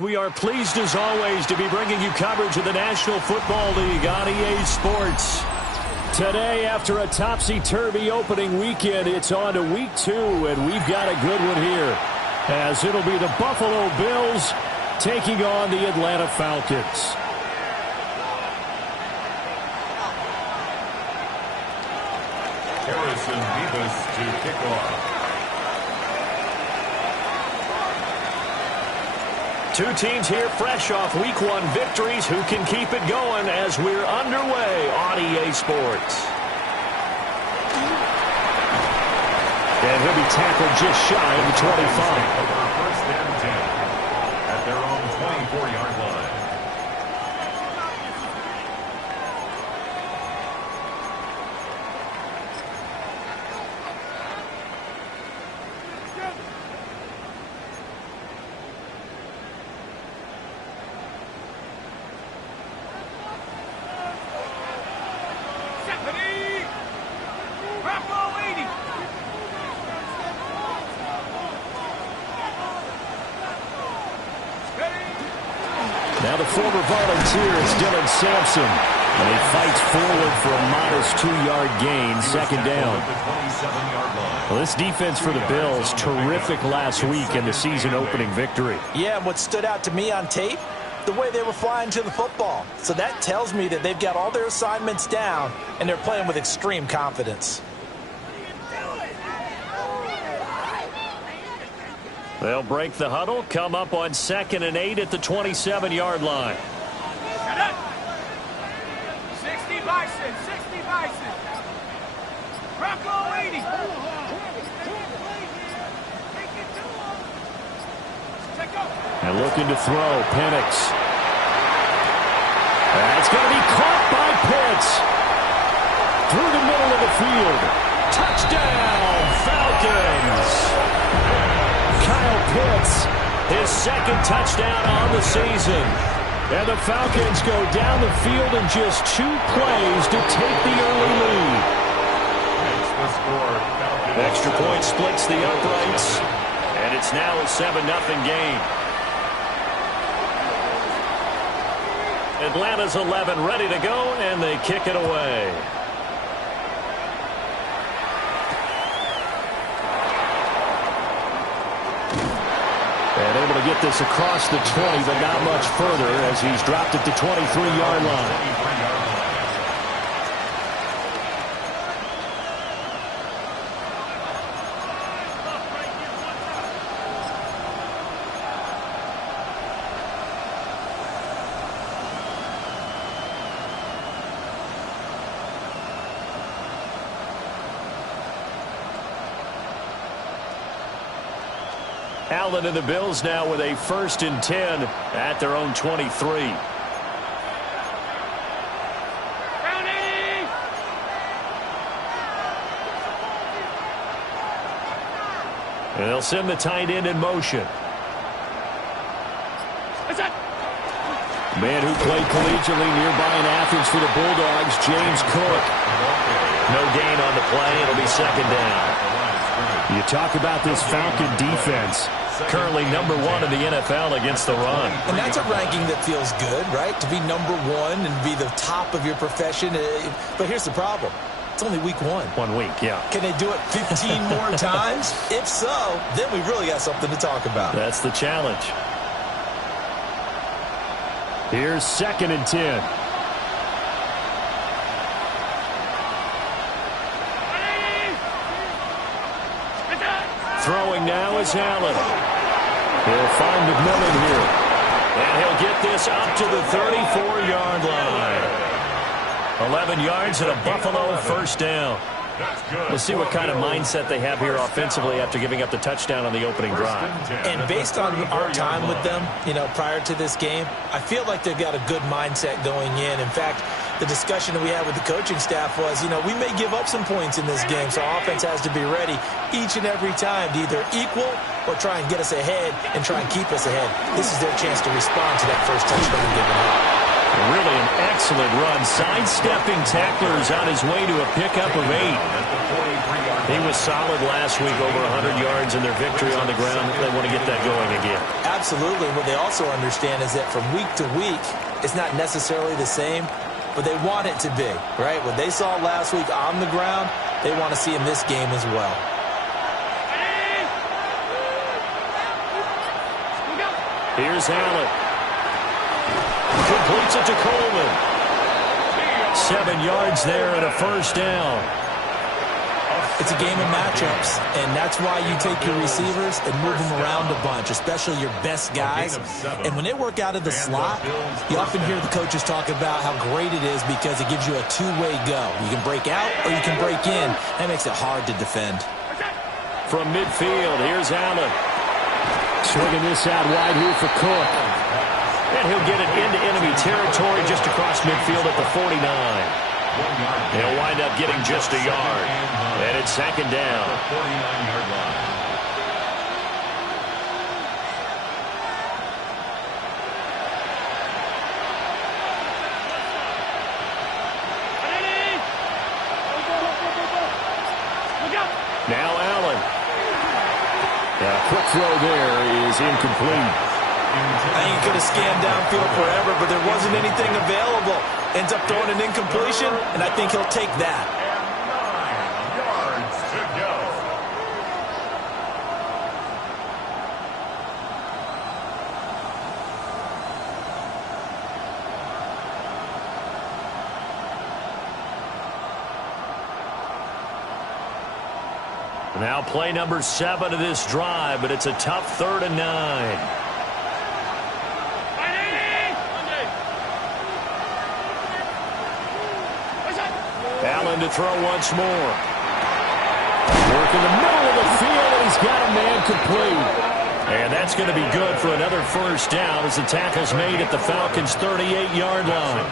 We are pleased as always to be bringing you coverage of the National Football League on EA Sports. Today, after a topsy-turvy opening weekend, it's on to week 2, and we've got a good one here, as it'll be the Buffalo Bills taking on the Atlanta Falcons. Harrison Vivas to kick off. Two teams here fresh off Week 1 victories. Who can keep it going as we're underway on EA Sports? And he'll be tackled just shy of the 25. First and 10 at their own 24-yard line. Now the former volunteer is Dylan Sampson, and he fights forward for a modest 2-yard gain, second down. Well, this defense for the Bills, terrific last week in the season-opening victory. Yeah, and what stood out to me on tape, the way they were flying to the football. So that tells me that they've got all their assignments down, and they're playing with extreme confidence. They'll break the huddle, come up on 2nd and 8 at the 27-yard line. 60 Bison, 60 Bison. Bravo 80. And looking to throw, Penix. That's going to be caught by Pitts. Through the middle of the field. Touchdown, Falcons. Kyle Pitts, his second touchdown on the season. And the Falcons go down the field in just 2 plays to take the early lead. Extra point splits the uprights, and it's now a 7-0 game. Atlanta's 11 ready to go, and they kick it away. And able to get this across the 20, but not much further as he's dropped at the 23-yard line. Allen and the Bills now with a 1st and 10 at their own 23. And they'll send the tight end in motion. Man who played collegiately nearby in Athens for the Bulldogs, James Cook. No gain on the play. It'll be 2nd down. You talk about this Falcon defense. Currently number 1 in the NFL against the run. And that's a ranking that feels good, right? To be number 1 and be the top of your profession. But here's the problem. It's only week 1. 1 week, yeah. Can they do it 15 more times? If so, then we've really got something to talk about. That's the challenge. Here's 2nd and 10. Throwing now is Allen. He'll find McMillan here. And he'll get this up to the 34-yard line. 11 yards and a Buffalo 1st down. We'll see what kind of mindset they have here offensively after giving up the touchdown on the opening drive. And based on our time with them, prior to this game, I feel like they've got a good mindset going in. In fact, the discussion that we had with the coaching staff was, we may give up some points in this game, so offense has to be ready each and every time to either equal or try and get us ahead and try and keep us ahead. This is their chance to respond to that first touchdown given up. Really an excellent run. Sidestepping tacklers on his way to a pickup of 8. He was solid last week, over 100 yards in their victory on the ground. They want to get that going again. Absolutely. What they also understand is that from week to week, it's not necessarily the same, but they want it to be, right? What they saw last week on the ground, they want to see in this game as well. Here's Allen. Completes it to Coleman. 7 yards there and a first down. It's a game of matchups, and that's why you take your receivers and move them around a bunch, especially your best guys. And when they work out of the slot, you often hear the coaches talk about how great it is because it gives you a two-way go. You can break out or you can break in. That makes it hard to defend. From midfield, here's Allen. Swinging this out wide here for Cook. And he'll get it into enemy territory just across midfield at the 49. He'll wind up getting just a yard. And it's second down. 49-yard line. Now Allen. A quick throw there is incomplete. I think he could have scanned downfield forever, but there wasn't anything available. Ends up throwing an incompletion, and I think he'll take that. And 9 yards to go. Now play number 7 of this drive, but it's a tough 3rd and 9. Allen to throw once more. Work in the middle of the field, and he's got a man complete. And that's going to be good for another first down as the tackle's made at the Falcons' 38-yard line.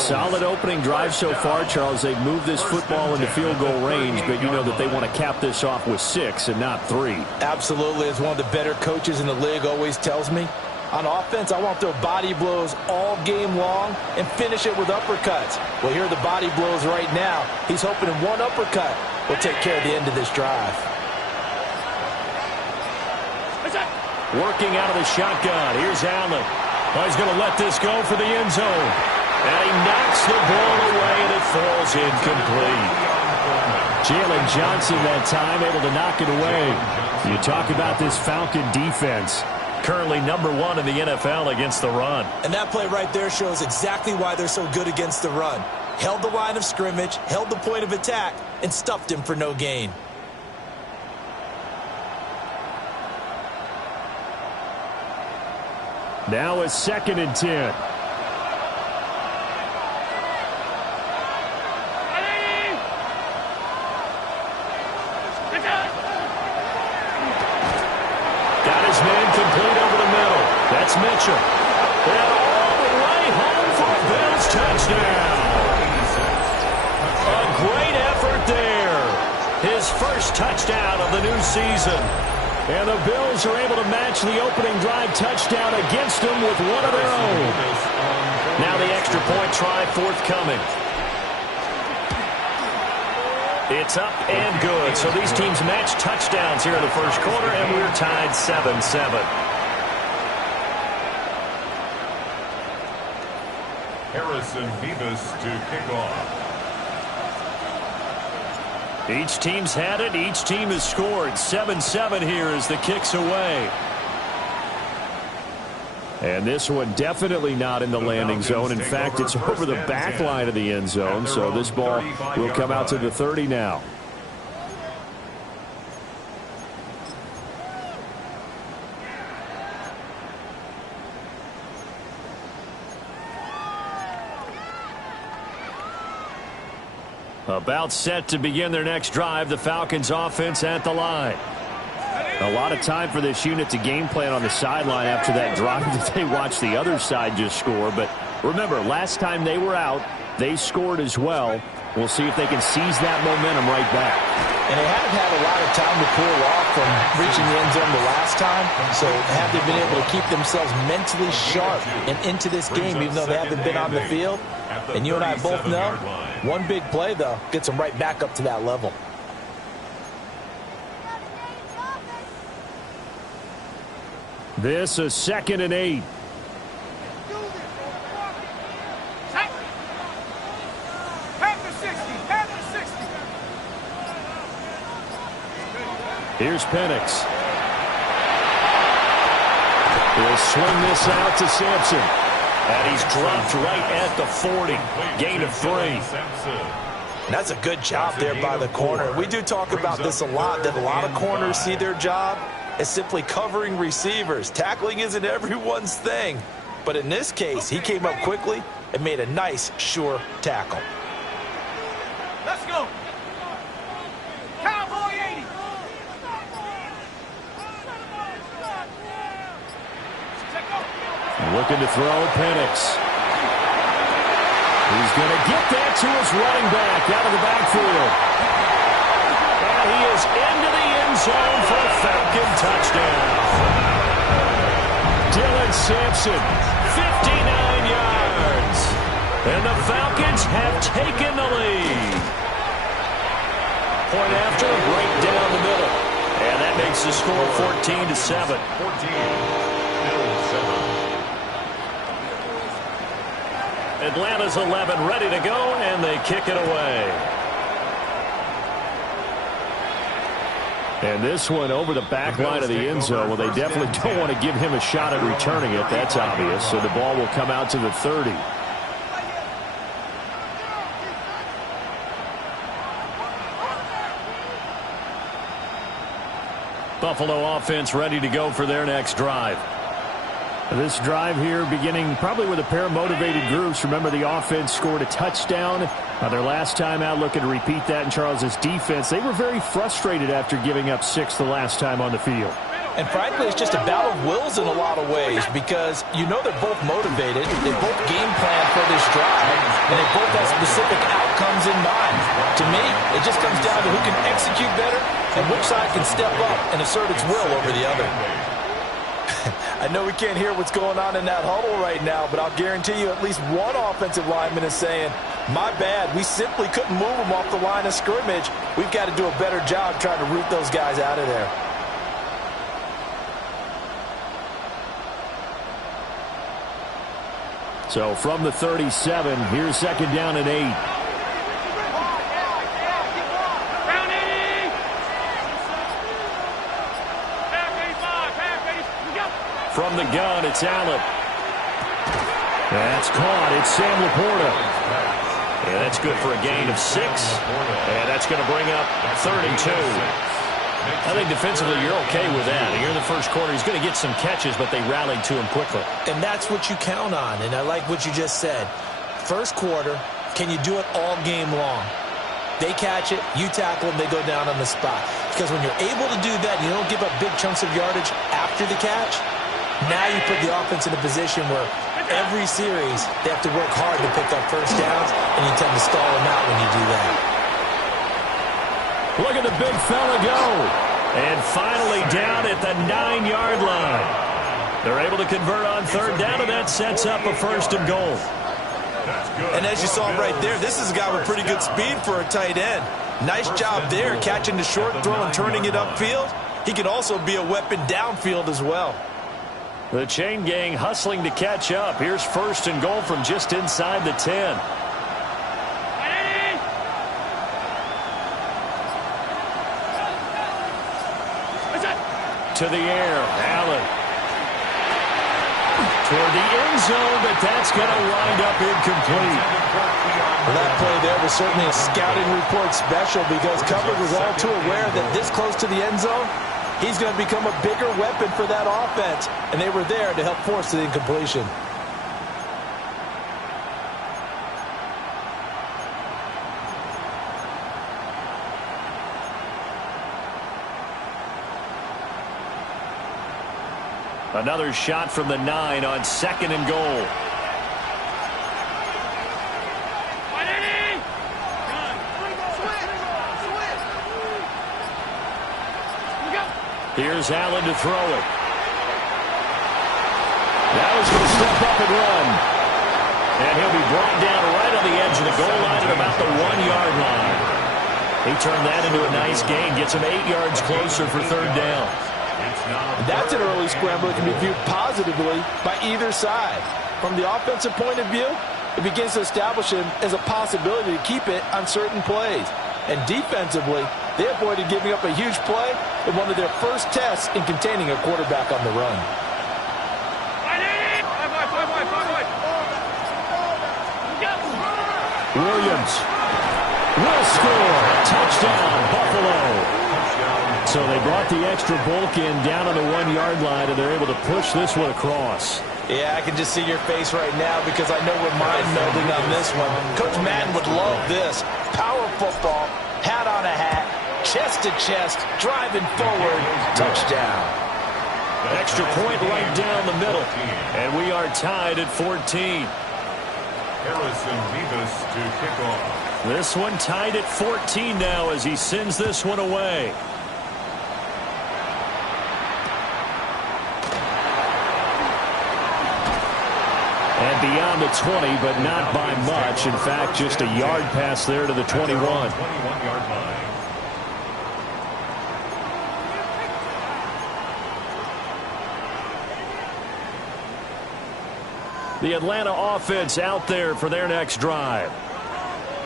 Solid opening drive so far, Charles. They've moved this football into field goal range, but you know that they want to cap this off with 6 and not 3. Absolutely. As one of the better coaches in the league always tells me, on offense, I want to throw body blows all game long and finish it with uppercuts. Well, here are the body blows right now. He's hoping one uppercut will take care of the end of this drive. Working out of the shotgun. Here's Allen. Oh, he's going to let this go for the end zone. And he knocks the ball away, and it falls incomplete. Jalen Johnson that time able to knock it away. You talk about this Falcon defense. Currently number 1 in the NFL against the run. And that play right there shows exactly why they're so good against the run. Held the line of scrimmage, held the point of attack, and stuffed him for no gain. Now it's 2nd and 10. Got his man complete over the middle. That's Mitchell. And all the way home for a Bills touchdown. A great effort there. His first touchdown of the new season. And the Bills are able to match the opening drive touchdown against them with one of their own. Now the extra point try forthcoming. It's up and good. So these teams match touchdowns here in the first quarter, and we're tied 7-7. Harrison Beavis to kick off. Each team's had it. Each team has scored. 7-7 here as the kick's away. And this one definitely not in the landing zone. In fact, it's over the back line of the end zone. So this ball will come out to the 30 now. About set to begin their next drive. The Falcons offense at the line. A lot of time for this unit to game plan on the sideline after that drive that they watched the other side just score. But remember, last time they were out, They scored as well. We'll see if they can seize that momentum right back. And they haven't had a lot of time to cool off from reaching the end zone the last time. So have they been able to keep themselves mentally sharp and into this game, even though they haven't been on the field? And you and I both know, one big play, though, gets them right back up to that level. This is 2nd and 8. Here's Penix. He'll swing this out to Sampson. And he's dropped right at the 40. Gain of 3. That's a good job there by the corner. We do talk about this a lot, that a lot of corners see their job as simply covering receivers. Tackling isn't everyone's thing. But in this case, he came up quickly and made a nice, sure tackle. Let's go. Cowboy 80. Looking to throw, Penix. He's going to get that to his running back out of the backfield. And he is into the end zone for a Falcon touchdown. Dylan Sampson, 59 yards. And the Falcons have taken the lead. Point after, right down the middle. And that makes the score 14-7. 14-7. Atlanta's 11 ready to go, and they kick it away. And this one over the back line of the end zone. Well, they definitely don't want to give him a shot at returning it. That's obvious. So the ball will come out to the 30. Buffalo offense ready to go for their next drive. This drive here beginning probably with a pair of motivated groups. Remember, the offense scored a touchdown their last time out, looking to repeat that in Charles's defense. They were very frustrated after giving up 6 the last time on the field. And frankly, it's just a battle of wills in a lot of ways, because you know they're both motivated, they both game plan for this drive, and they both have specific outcomes in mind. To me, it just comes down to who can execute better and which side can step up and assert its will over the other. I know we can't hear what's going on in that huddle right now, but I'll guarantee you at least one offensive lineman is saying, my bad, we simply couldn't move them off the line of scrimmage. We've got to do a better job trying to root those guys out of there. So from the 37, here's 2nd down and 8. From the gun, it's Atl. That's caught. It's Sam Laporta. And that's good for a gain of 6. And that's going to bring up 3rd and 2. I think defensively you're okay with that. Here in the first quarter, he's going to get some catches, but they rallied to him quickly. And that's what you count on, and I like what you just said. First quarter, can you do it all game long? They catch it, you tackle them, they go down on the spot. Because when you're able to do that, you don't give up big chunks of yardage after the catch. Now you put the offense in a position where every series they have to work hard to pick up first downs, and you tend to stall them out when you do that. Look at the big fella go. And finally down at the 9-yard line. They're able to convert on 3rd down, and that sets up a 1st and goal. And as you saw right there, this is a guy with pretty good speed for a tight end. Nice job there, catching the short throw and turning it upfield. He can also be a weapon downfield as well. The chain gang hustling to catch up. Here's 1st and goal from just inside the 10. To the air, Allen. Toward the end zone, but that's going to wind up incomplete. Well, that play there was certainly a scouting report special, because coverage was all too aware that this close to the end zone, he's going to become a bigger weapon for that offense, and they were there to help force the incompletion. Another shot from the 9 on 2nd and goal. Here's Allen to throw it. Now he's going to step up and run. And he'll be brought down right on the edge of the goal line at about the 1-yard line. He turned that into a nice gain, gets him 8 yards closer for third down. That's an early scramble that can be viewed positively by either side. From the offensive point of view, it begins to establish him as a possibility to keep it on certain plays. And defensively, they avoided giving up a huge play in one of their first tests in containing a quarterback on the run. Williams will score. Touchdown, Buffalo. So they brought the extra bulk in down on the 1-yard line, and they're able to push this one across. Yeah, I can just see your face right now because I know we're mind melding on this one. Coach Madden would love this. Power football, hat on a hat, chest to chest, driving forward, touchdown. Extra point right down the middle. And we are tied at 14. Harrison Vivas to kick off. This one tied at 14 now as he sends this one away. And beyond the 20, but not by much. In fact, just a yard pass there to the 21. 21-yard line. The Atlanta offense out there for their next drive.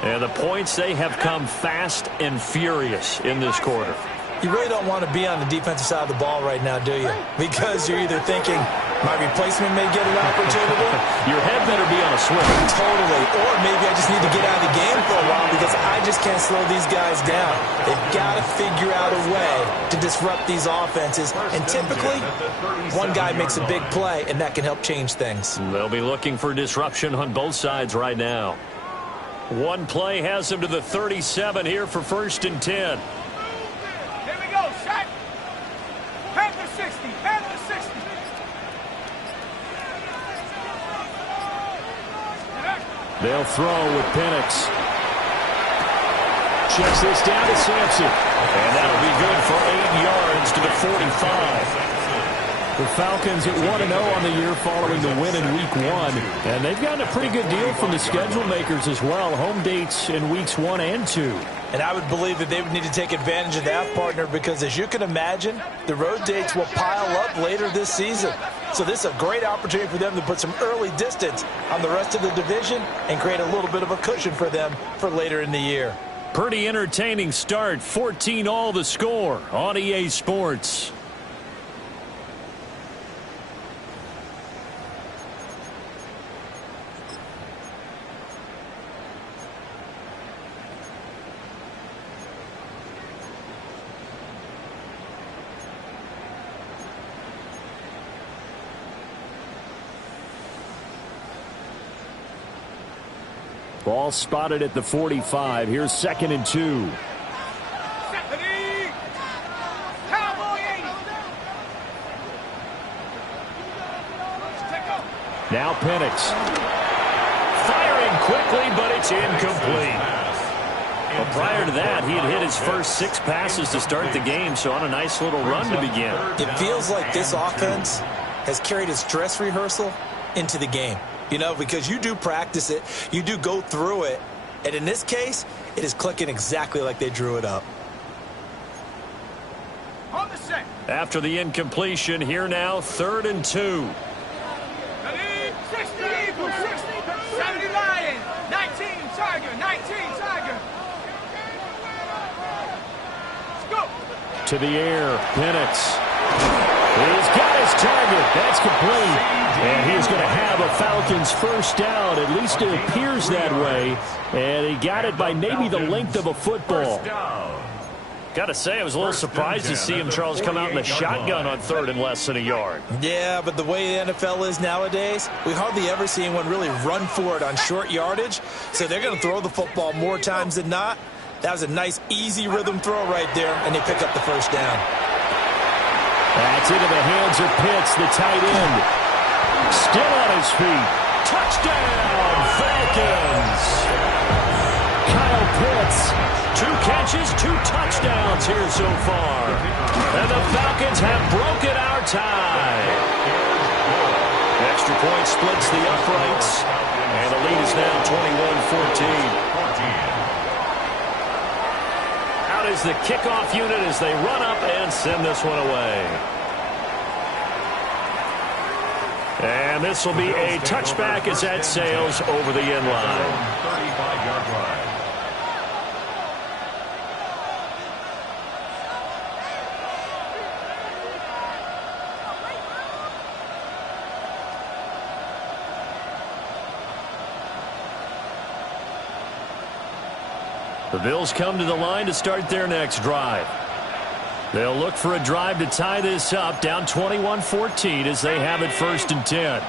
And the points, they have come fast and furious in this quarter. You really don't want to be on the defensive side of the ball right now, do you? Because you're either thinking, my replacement may get an opportunity. Your head better be on a swivel. Totally. Or maybe I just need to get out of the game for a while because I just can't slow these guys down. They've got to figure out a way to disrupt these offenses. And typically, one guy makes a big play, and that can help change things. They'll be looking for disruption on both sides right now. One play has them to the 37 here for 1st and 10. Here we go, shot. Panther 60, Panther 60. They'll throw with Penix. Checks this down to Sampson. And that'll be good for 8 yards to the 45. The Falcons at 1-0 on the year following the win in Week 1. And they've gotten a pretty good deal from the schedule makers as well. Home dates in Weeks 1 and 2. And I would believe that they would need to take advantage of that, partner, because as you can imagine, the road dates will pile up later this season. So this is a great opportunity for them to put some early distance on the rest of the division and create a little bit of a cushion for them for later in the year. Pretty entertaining start. 14-all the score on EA Sports. Ball spotted at the 45. Here's 2nd and 2. Now Penix. Firing quickly, but it's incomplete. Well, prior to that, he had hit his first 6 passes to start the game, so on a nice little run to begin. It feels like this offense has carried its dress rehearsal into the game. You know, because you do practice it, you do go through it, and in this case, it is clicking exactly like they drew it up. On the set. After the incompletion, here now, 3rd and 2. 60 Eagles, 70 Lions, 19 Tiger, 19 Tiger. Let's go. To the air, Penix. He's got his target. That's complete. And he's going to have a Falcons first down. At least it appears that way. And he got it by maybe the length of a football. Got to say, I was a little surprised to see him, Charles, come out in the shotgun on 3rd and less than a yard. Yeah, but the way the NFL is nowadays, we hardly ever see anyone really run for it on short yardage. So they're going to throw the football more times than not. That was a nice, easy rhythm throw right there, and they pick up the first down. That's into the hands of Pitts, the tight end. Still on his feet. Touchdown, Falcons. Kyle Pitts. 2 catches, 2 touchdowns here so far. And the Falcons have broken our tie. Extra point splits the uprights. And the lead is now 21-14. Out is the kickoff unit as they run up and send this one away. And this will be a touchback as that sails over the end line. 35-yard line. The Bills come to the line to start their next drive. They'll look for a drive to tie this up, down 21-14 as they have it 1st and 10.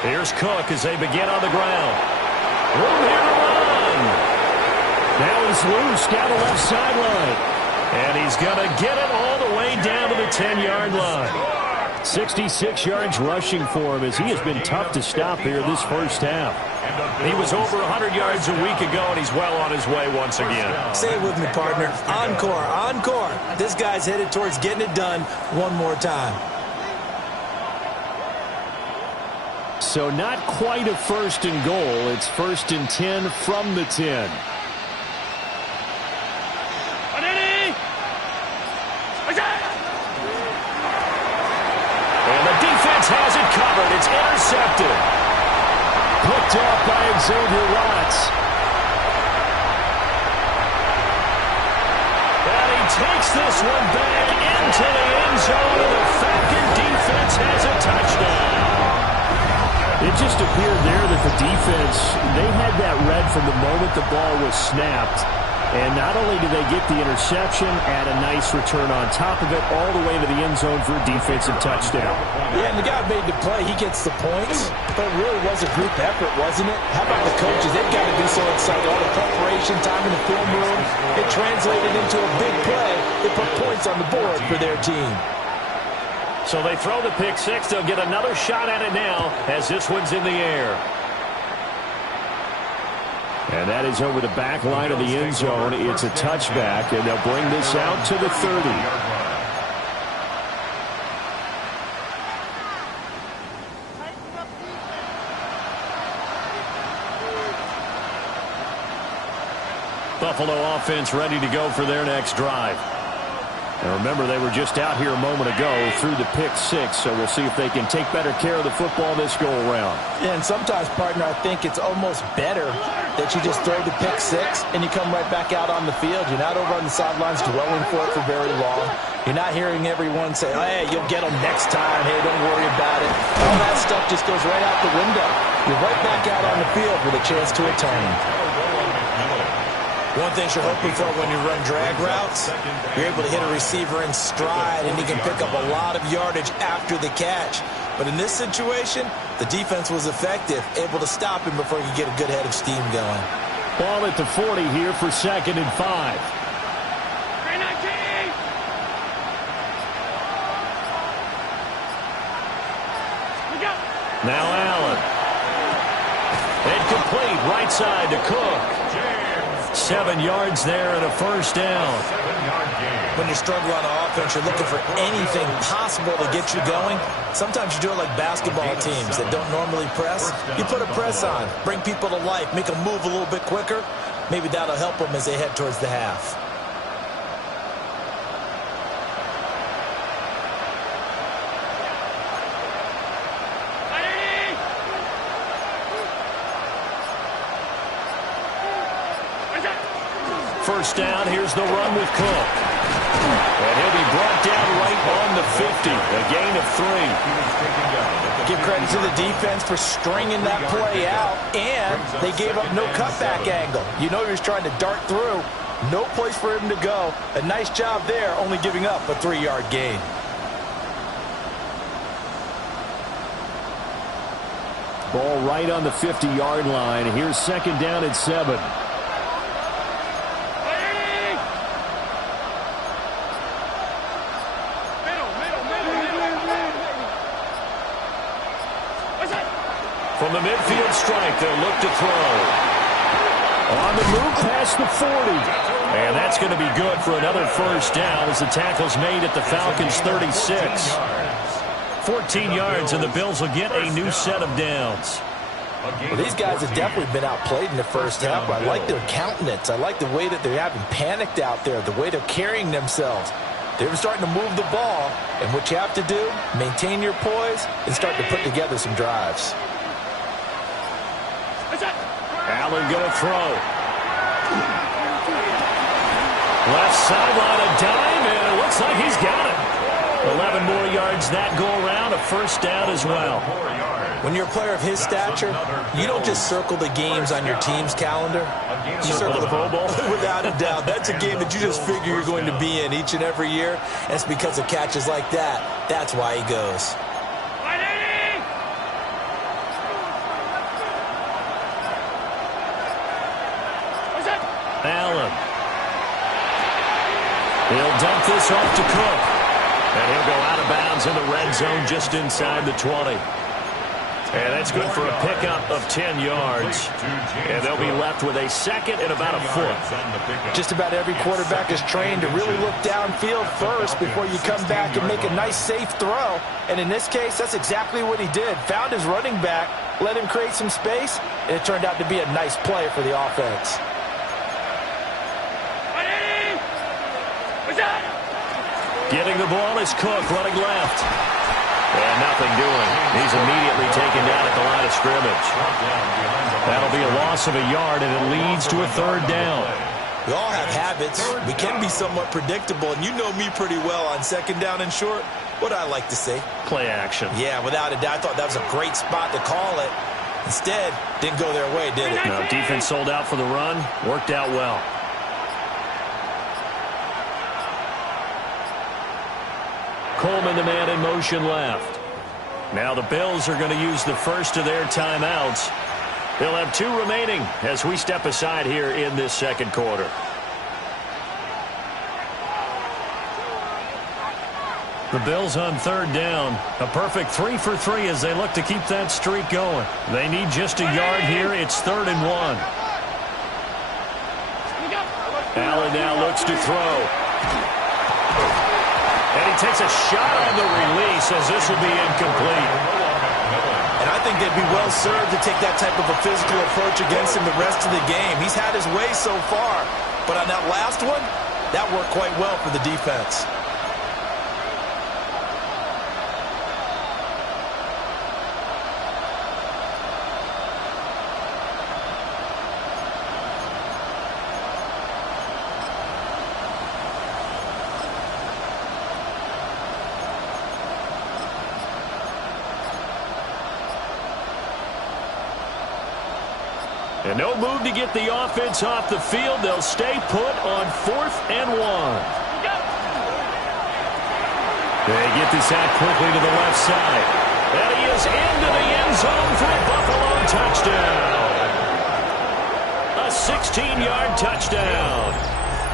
Here's Cook as they begin on the ground. Room here to run. Now he's loose down the left sideline. And he's going to get it all the way down to the 10-yard line. 66 yards rushing for him as he has been tough to stop here this first half. He was over 100 yards a week ago, and he's well on his way once again. Say it with me, partner. Encore, encore. This guy's headed towards getting it done one more time. So not quite a 1st and goal. It's 1st and 10 from the 10. And the defense has it covered. It's intercepted. Picked up by Xavier Watts. And he takes this one back into the end zone, and the Falcon defense has a touchdown. It just appeared there that the defense, they had that read from the moment the ball was snapped. And not only did they get the interception, add a nice return on top of it, all the way to the end zone for a defensive touchdown. Yeah, and the guy made the play. He gets the points. But it really was a group effort, wasn't it? How about the coaches? They've got to be so excited. All the preparation, time in the film room, it translated into a big play. It put points on the board for their team. So they throw the pick six. They'll get another shot at it now as this one's in the air. And that is over the back line of the end zone. It's a touchback, and they'll bring this out to the 30. Buffalo offense ready to go for their next drive. And remember, they were just out here a moment ago through the pick six, so we'll see if they can take better care of the football this go-around. Yeah, and sometimes, partner, I think it's almost better that you just throw the pick six and you come right back out on the field. You're not over on the sidelines dwelling for it for very long. You're not hearing everyone say, oh, hey, you'll get them next time. Hey, don't worry about it. All that stuff just goes right out the window. You're right back out on the field with a chance to atone. One thing you're hoping for when you run drag routes, you're able to hit a receiver in stride, and he can pick up a lot of yardage after the catch. But in this situation, the defense was effective, able to stop him before he could get a good head of steam going. Ball at the 40 here for 2nd and 5. Now Allen. Incomplete, right side to Cook. 7 yards there and a first down. When you struggle on offense, you're looking for anything possible to get you going. Sometimes you do it like basketball teams that don't normally press. You put a press on, bring people to life, make them move a little bit quicker. Maybe that'll help them as they head towards the half. First down, here's the run with Cook. And he'll be brought down right on the 50, a gain of 3. Give credit to the defense for stringing that play out, and they gave up no cutback angle. You know he was trying to dart through. No place for him to go. A nice job there, only giving up a 3-yard gain. Ball right on the 50-yard line. Here's 2nd down and 7. From the midfield stripe, they'll look to throw. On the move past the 40. And that's going to be good for another first down as the tackle's made at the Falcons' 36. 14 yards, and the Bills will get a new set of downs. Well, these guys have definitely been outplayed in the first half, but I like their countenance. I like the way that they're having panicked out there, the way they're carrying themselves. They're starting to move the ball, and what you have to do, maintain your poise and start to put together some drives. Allen going to throw. Left sideline, a dime, and it looks like he's got it. 11 more yards that go around, a first down as well. When you're a player of his stature, you don't just circle the games on your team's calendar. You circle the Pro Bowl. Without a doubt, that's a game that you just figure you're going to be in each and every year. And it's because of catches like that. That's why he goes. Allen. He'll dump this off to Cook. And he'll go out of bounds in the red zone just inside the 20. And that's good for a pickup of 10 yards. And they'll be left with a second and about a foot. Just about every quarterback is trained to really look downfield first before you come back and make a nice, safe throw. And in this case, that's exactly what he did. Found his running back, let him create some space, and it turned out to be a nice play for the offense. Getting the ball is Cook running left. And nothing doing. He's immediately taken down at the line of scrimmage. That'll be a loss of a yard, and it leads to a third down. We all have habits. We can be somewhat predictable, and you know me pretty well on second down and short. What I like to say? Play action. Yeah, without a doubt. I thought that was a great spot to call it. Instead, didn't go their way, did it? No, defense sold out for the run. Worked out well. Coleman, the man in motion left. Now the Bills are going to use the first of their timeouts. They'll have 2 remaining as we step aside here in this second quarter. The Bills on third down. A perfect 3 for 3 as they look to keep that streak going. They need just a yard here. It's 3rd and 1. Allen now looks to throw. And he takes a shot on the release as this will be incomplete. And I think they'd be well served to take that type of a physical approach against him the rest of the game. He's had his way so far. But on that last one, that worked quite well for the defense. And no move to get the offense off the field. They'll stay put on 4th and 1. They get this out quickly to the left side. And he is into the end zone for a Buffalo touchdown. A 16-yard touchdown.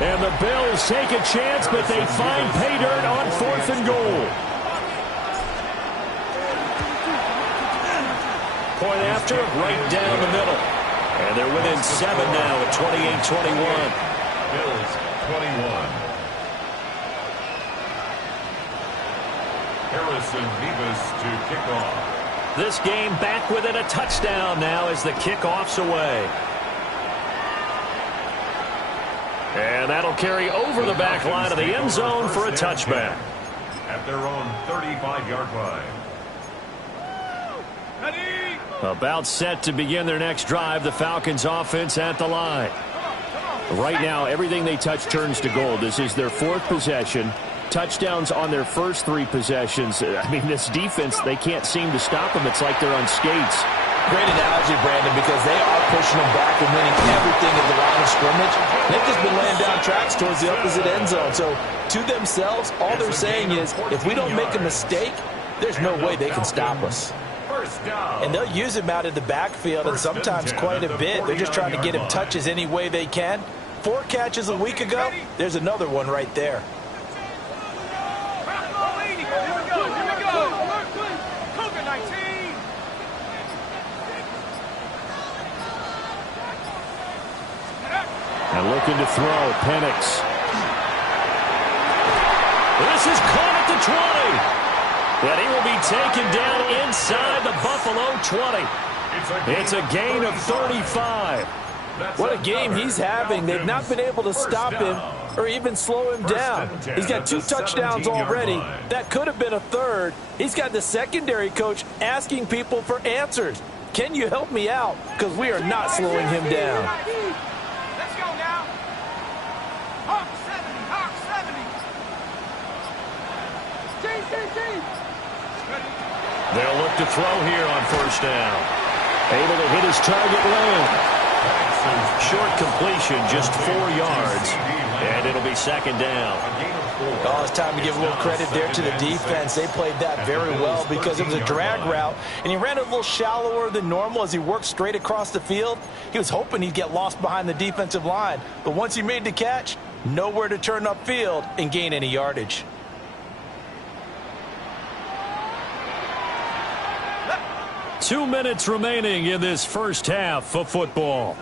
And the Bills take a chance, but they find pay dirt on 4th and goal. Point after, right down the middle. And they're within 7 now at 28-21. Bills 21. Harrison Vivas to kick off. This game back within a touchdown now as the kickoff's away. And that'll carry over the back line of the end zone for a touchback. At their own 35-yard line. About set to begin their next drive, the Falcons offense at the line. Right now, everything they touch turns to gold. This is their 4th possession. Touchdowns on their first 3 possessions. I mean, this defense, they can't seem to stop them. It's like they're on skates. Great analogy, Brandon, because they are pushing them back and winning everything at the line of scrimmage. They've just been laying down tracks towards the opposite end zone. So, to themselves, all they're saying is, if we don't make a mistake, there's no way they can stop us. And they'll use him out of the backfield, and sometimes quite a bit. They're just trying to get him touches any way they can. 4 catches a week ago, there's another one right there. And looking to throw, Penix. This is caught at the 20. And he will be taken down inside the Buffalo 20. It's a gain of 35. What a game he's having. They've not been able to stop him or even slow him down. He's got 2 touchdowns already. That could have been a third. He's got the secondary coach asking people for answers. Can you help me out? Because we are not slowing him down. Let's go now. Hawk 70, Hawk 70. They'll look to throw here on first down. Able to hit his target lane. Short completion, just 4 yards, and it'll be second down. Oh, it's time to give a little credit there to the defense. They played that very well because it was a drag route, and he ran a little shallower than normal as he worked straight across the field. He was hoping he'd get lost behind the defensive line, but once he made the catch, nowhere to turn upfield and gain any yardage. Two minutes remaining in this first half of football.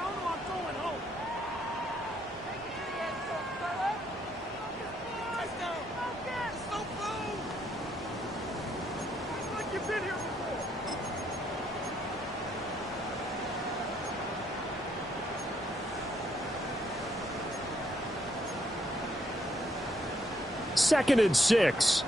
Second and 6.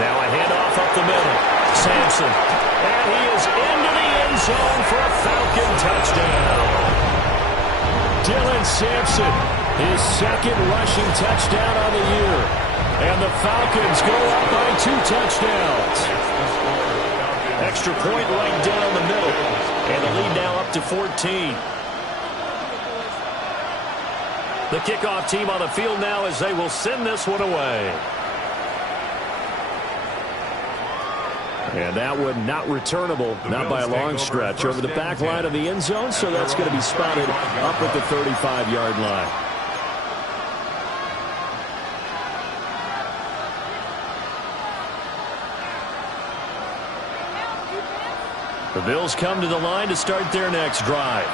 Now a handoff up the middle. Sampson. And he is into the end zone for a Falcon touchdown. Dylan Sampson, his second rushing touchdown on the year. And the Falcons go up by 2 touchdowns. Extra point right down the middle. And the lead now up to 14. The kickoff team on the field now as they will send this one away. And that one not returnable, not by a long stretch, over the back line of the end zone, so that's going to be spotted up at the 35-yard line. The Bills come to the line to start their next drive.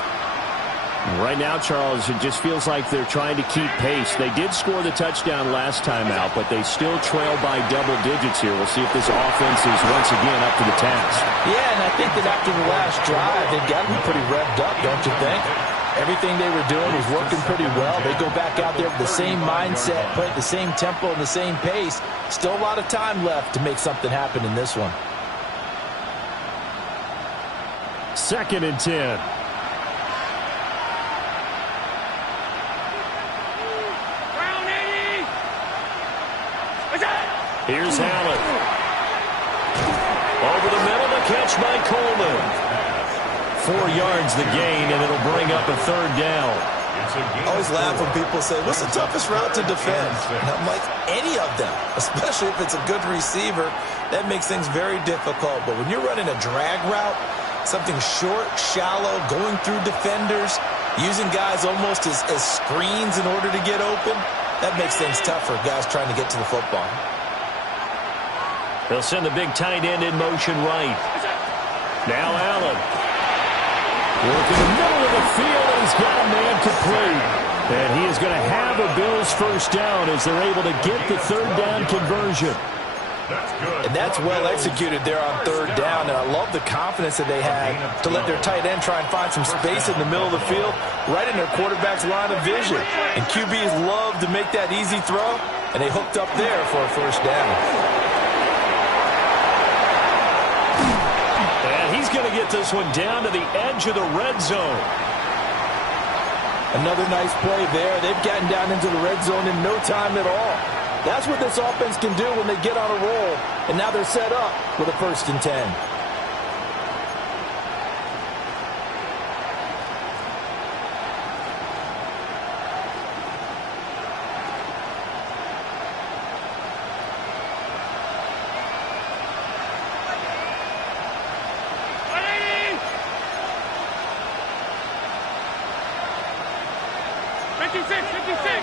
Right now, Charles, it just feels like they're trying to keep pace. They did score the touchdown last time out, but they still trail by double digits here. We'll see if this offense is once again up to the task. Yeah, and I think that after the last drive, they've got to be pretty revved up, don't you think? Everything they were doing was working pretty well. They go back out there with the same mindset, play at the same tempo and the same pace. Still a lot of time left to make something happen in this one. Second and 10. Here's Allen. Over the middle, the catch by Coleman. 4 yards the gain, and it'll bring up a third down. I always laugh when people say, what's the toughest route to defend? And I'm like, any of them, especially if it's a good receiver. That makes things very difficult. But when you're running a drag route, something short, shallow, going through defenders, using guys almost as screens in order to get open, that makes things tough for guys trying to get to the football. They'll send the big tight end in motion right. Now Allen. Working the middle of the field, and he's got a man complete. And he is going to have a Bills first down as they're able to get the third down conversion. And that's well executed there on third down. And I love the confidence that they had to let their tight end try and find some space in the middle of the field, right in their quarterback's line of vision. And QBs love to make that easy throw, and they hooked up there for a first down. And he's going to get this one down to the edge of the red zone. Another nice play there. They've gotten down into the red zone in no time at all. That's what this offense can do when they get on a roll. And now they're set up with a 1st and 10. 56, 56.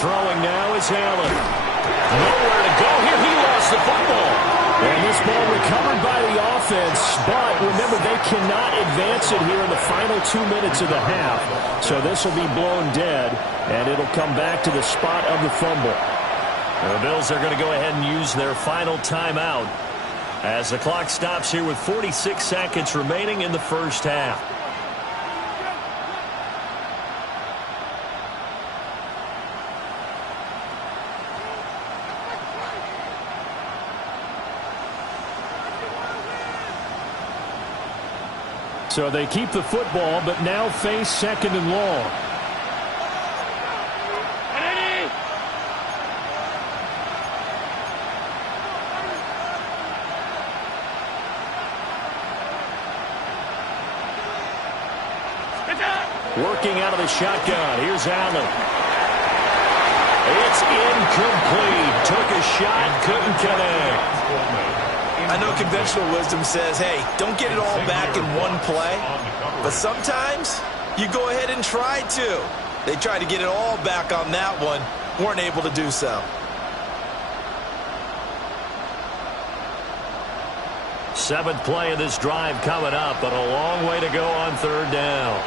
Throwing now is Allen. Nowhere to go here. He lost the football. And this ball recovered by the offense, but remember, they cannot advance it here in the final 2 minutes of the half. So this will be blown dead, and it'll come back to the spot of the fumble. The Bills are going to go ahead and use their final timeout as the clock stops here with 46 seconds remaining in the first half. So they keep the football, but now face second and long. Working out of the shotgun. Here's Allen. It's incomplete. Took a shot, couldn't connect. I know conventional wisdom says, hey, don't get it all back in one play. But sometimes you go ahead and try to. They tried to get it all back on that one. Weren't able to do so. Seventh play of this drive coming up, but a long way to go on third down.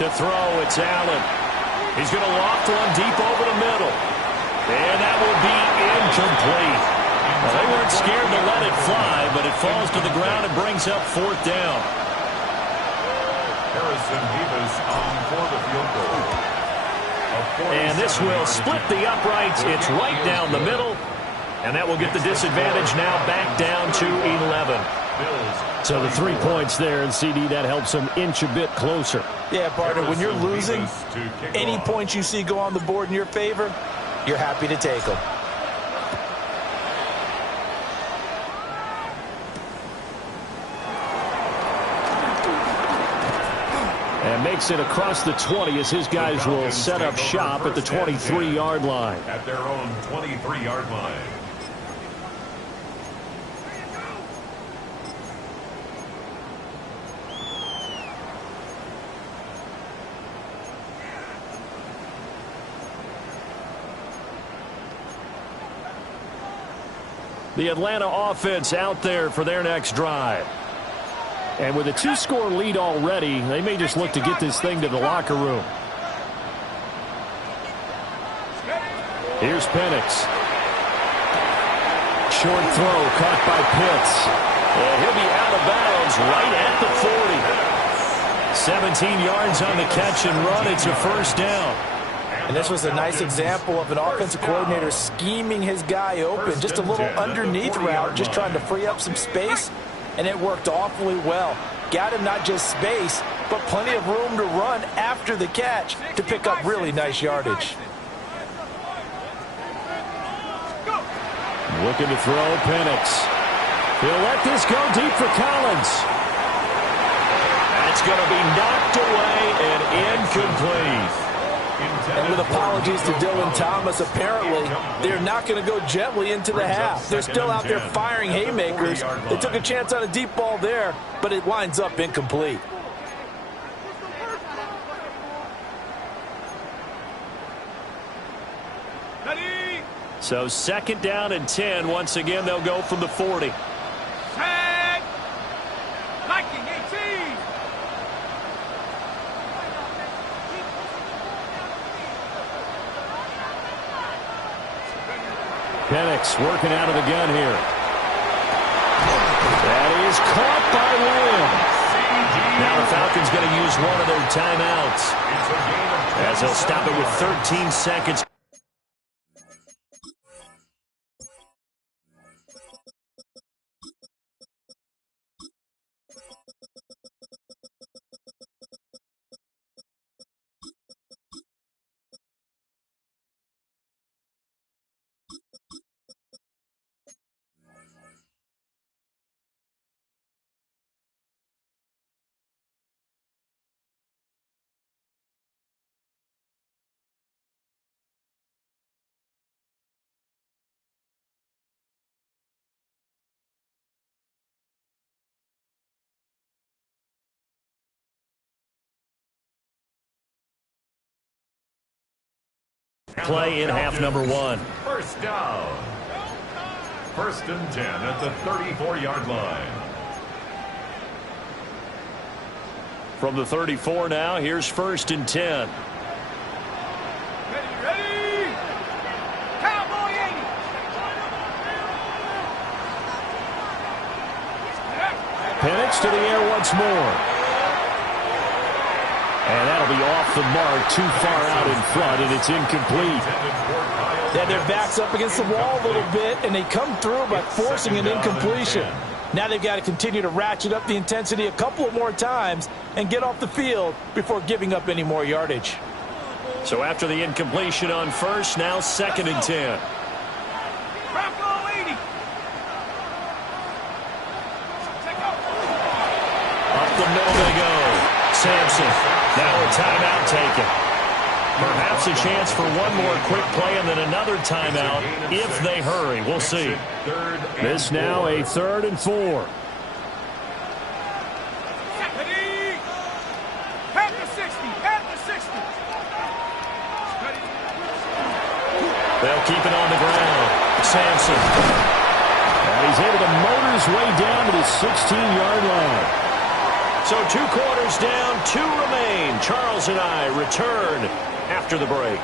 To throw, it's Allen. He's going to loft one deep over the middle. And that will be incomplete. Well, they weren't scared to let it fly, but it falls to the ground and brings up fourth down. Harrison Davis on for the field goal. And this will split the uprights. It's right down the middle. And that will get the disadvantage now back down to 11. So the 3 points there, and CD, that helps them inch a bit closer. Yeah, partner, when you're losing, any points you see go on the board in your favor, you're happy to take them. And makes it across the 20 as his guys will set up shop at the 23-yard line. At their own 23-yard line. The Atlanta offense out there for their next drive. And with a 2-score lead already, they may just look to get this thing to the locker room. Here's Penix. Short throw caught by Pitts. And he'll be out of bounds right at the 40. 17 yards on the catch and run. It's a first down. And this was a nice example of an offensive coordinator scheming his guy open. Just a little underneath route, just trying to free up some space, and it worked awfully well. Got him not just space, but plenty of room to run after the catch to pick up really nice yardage. Looking to throw, Penix. He'll let this go deep for Collins. That's going to be knocked away and incomplete. And with apologies to Dylan Thomas, apparently they're not going to go gently into the half. They're still out there firing haymakers. They took a chance on a deep ball there, but it winds up incomplete. So second down and 10. Once again, they'll go from the 40. Set. Liking 18. Penix working out of the gun here. That is caught by Lamb. Now the Falcons going to use one of their timeouts as they'll stop it with 13 seconds. Play in half number one. First down. 1st and 10 at the 34-yard line. From the 34 now, here's 1st and 10. Ready? Cowboy 80. Penix to the air once more. And that'll be off the mark, too far out in front, and it's incomplete. Yeah, their back's up against the wall a little bit, and they come through by forcing an incompletion. Now they've got to continue to ratchet up the intensity a couple of more times and get off the field before giving up any more yardage. So after the incompletion on first, now 2nd and 10. Bronco 80. Up the middle they go. Sampson, now a timeout taken. Perhaps a chance for one more quick play and then another timeout if they hurry. We'll see. This now a 3rd and 4. Ready? Head to 60. Head to 60. They'll keep it on the ground. Sampson. And he's able to motor his way down to the 16-yard line. So 2 quarters down, 2 remain. Charles and I return after the break.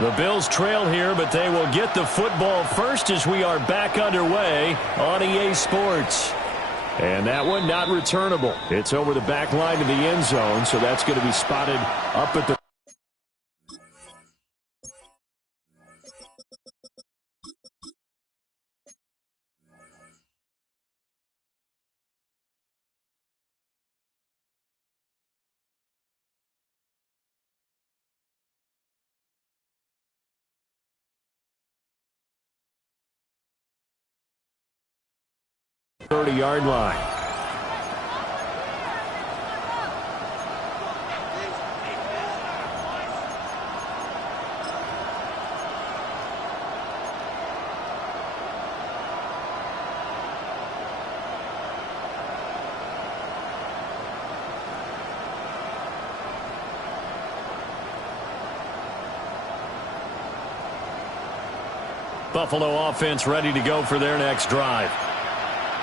The Bills trail here, but they will get the football first as we are back underway on EA Sports. And that one not returnable. It's over the back line to the end zone, so that's going to be spotted up at the... ...30-yard line. Buffalo offense ready to go for their next drive.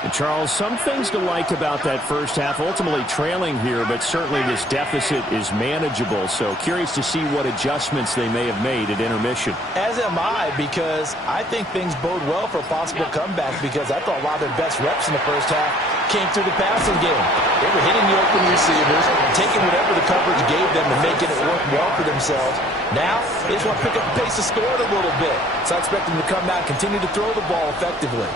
And Charles, some things to like about that first half. Ultimately trailing here, but certainly this deficit is manageable. So curious to see what adjustments they may have made at intermission. As am I, because I think things bode well for a possible comeback, because I thought a lot of their best reps in the first half came through the passing game. They were hitting the open receivers, taking whatever the coverage gave them and making it work well for themselves. Now, they just want to pick up the pace of scoring a little bit. So I expect them to come out and continue to throw the ball effectively.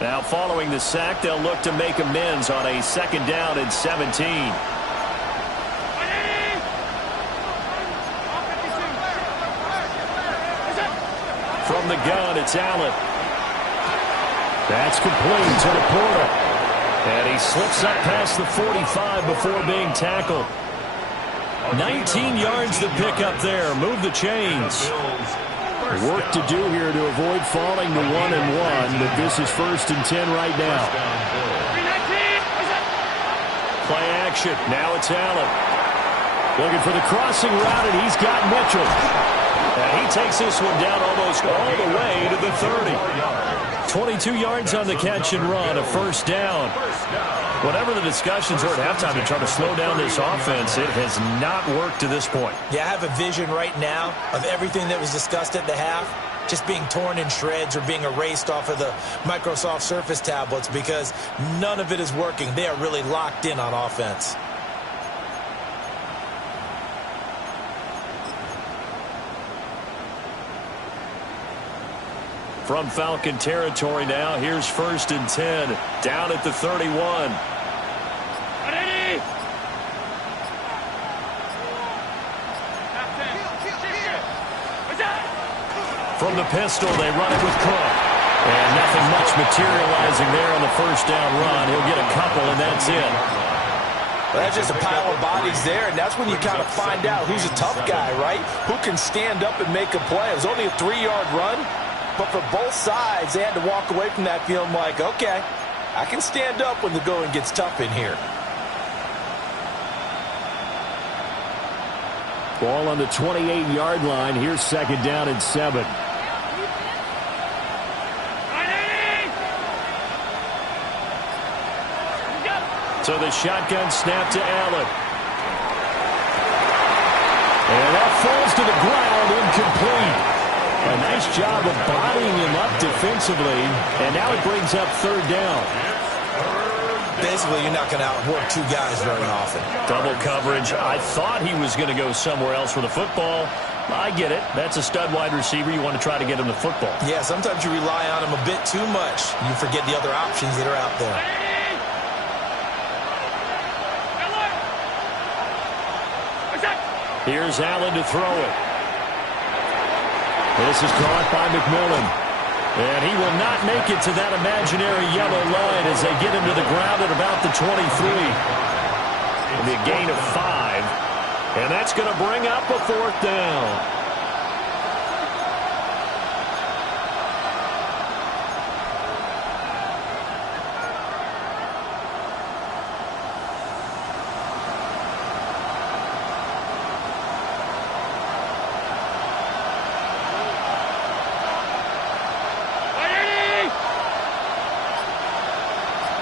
Now following the sack, they'll look to make amends on a 2nd down and 17. From the gun, it's Allen. That's complete to the portal. And he slips up past the 45 before being tackled. 19 yards to pick up there. Move the chains. Work to do here to avoid falling to 1-1, but this is 1st and 10 right now. Play action. Now it's Allen. Looking for the crossing route, and he's got Mitchell. And he takes this one down almost all the way to the 30. 22 yards on the catch and run, a 1st down. Whatever the discussions are at halftime to try to slow down this offense, it has not worked to this point. Yeah, I have a vision right now of everything that was discussed at the half just being torn in shreds or being erased off of the Microsoft Surface tablets, because none of it is working. They are really locked in on offense. From Falcon territory now, here's 1st and 10, down at the 31. From the pistol, they run it with Cook. And nothing much materializing there on the first down run. He'll get a couple, and that's it. Well, that's just a pile of bodies there, and that's when you kind of find out who's a tough guy, right? Who can stand up and make a play. It was only a 3-yard run, but for both sides, they had to walk away from that feeling like, okay, I can stand up when the going gets tough in here. Ball on the 28-yard line. Here's second down and 7. So the shotgun snap to Allen. And that falls to the ground, incomplete. A nice job of bodying him up defensively. And now it brings up third down. Basically, you're not going to outwork two guys very often. Double coverage. I thought he was going to go somewhere else for the football. I get it. That's a stud wide receiver. You want to try to get him the football. Yeah, sometimes you rely on him a bit too much. You forget the other options that are out there. Here's Allen to throw it. This is caught by McMillan. And he will not make it to that imaginary yellow line as they get him to the ground at about the 23. It'll be a gain of 5. And that's going to bring up a fourth down.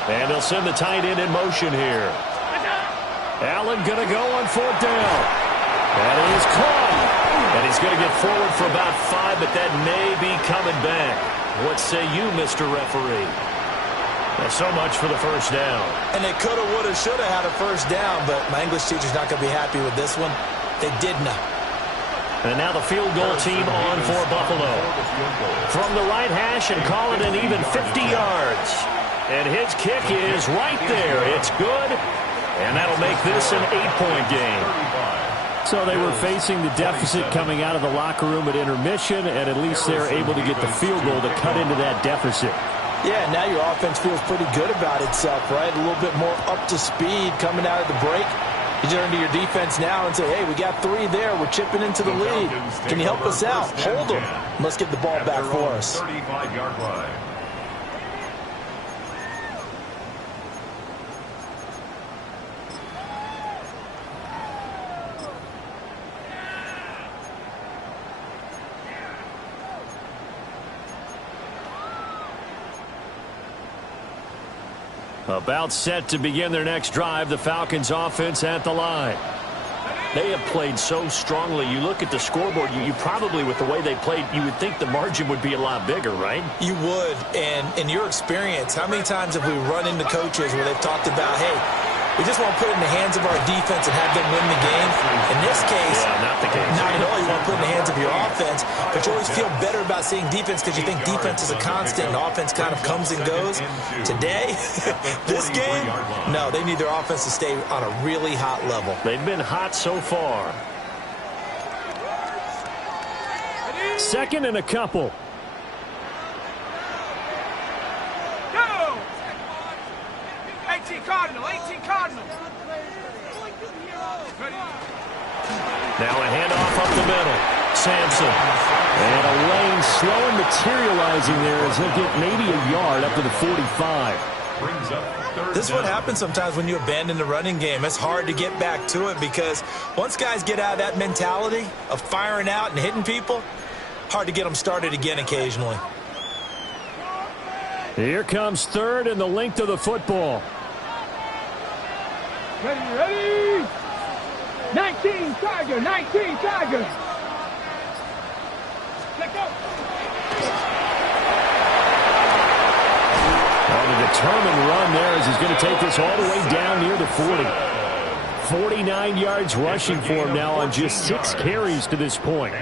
And they'll send the tight end in motion here. Allen going to go on fourth down. That is caught. And he's going to get forward for about 5, but that may be coming back. What say you, Mr. Referee? Well, so much for the first down. And they coulda, woulda, shoulda had a first down, but my English teacher's not going to be happy with this one. They did not. And now the field goal team on for Buffalo. From the right hash and call it an even 50 yards. And his kick is right there. It's good. And that'll make this an 8-point game. So they were facing the deficit coming out of the locker room at intermission, and at least they're able to get the field goal to cut into that deficit. Yeah, now your offense feels pretty good about itself, right? A little bit more up to speed coming out of the break. You turn to your defense now and say, hey, we got 3 there. We're chipping into the lead. Can you help us out? Hold them. Let's get the ball back for us. 35-yard line. About set to begin their next drive, the Falcons offense at the line. They have played so strongly. You look at the scoreboard, you probably, with the way they played, you would think the margin would be a lot bigger, right? You would. And in your experience, how many times have we run into coaches where they've talked about, hey, we just want to put it in the hands of our defense and have them win the game? In this case, not the case. Not at all. You want to put it in the hands of your offense, but you always feel better about seeing defense because you think defense is a constant and offense kind of comes and goes. Today, this game, no, they need their offense to stay on a really hot level. They've been hot so far. Second and a couple. Go! 18 Cardinal, 18 Cardinal. Now a handoff up the middle. Sampson. And a lane slow and materializing there as he'll get maybe a yard up to the 45. This is what happens sometimes when you abandon the running game. It's hard to get back to it because once guys get out of that mentality of firing out and hitting people, hard to get them started again occasionally. Here comes third and the length of the football. Ready? 19 Tiger, 19 Tiger. Let go. On a determined run there as he's going to take this all the way down near the 40. 49 yards rushing for him now on just 6 carries to this point.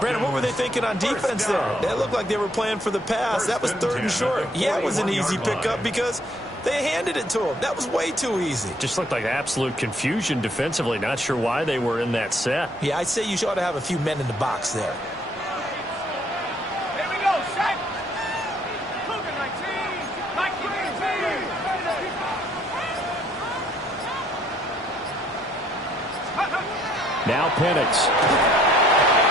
Brandon, what were they thinking on defense there? They looked like they were playing for the pass. That was 3rd and short. Yeah, it was an easy pickup because they handed it to him. That was way too easy. Just looked like absolute confusion defensively. Not sure why they were in that set. Yeah, I'd say you ought to have a few men in the box there. Here we go, set. Now Penix.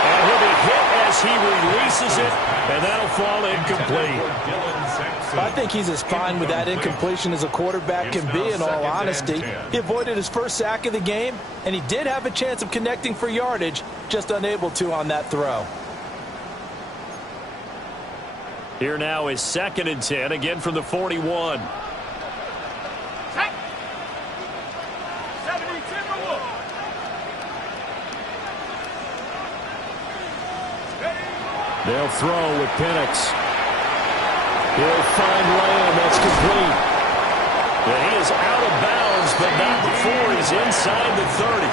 And he'll be hit as he releases it, and that'll fall incomplete. I think he's as fine with that incompletion as a quarterback can be, in all honesty. He avoided his first sack of the game, and he did have a chance of connecting for yardage, just unable to on that throw. Here now is 2nd and 10, again from the 41. They'll throw with Penix. He'll find Lamb. That's complete. And he is out of bounds, but not before he's inside the 30.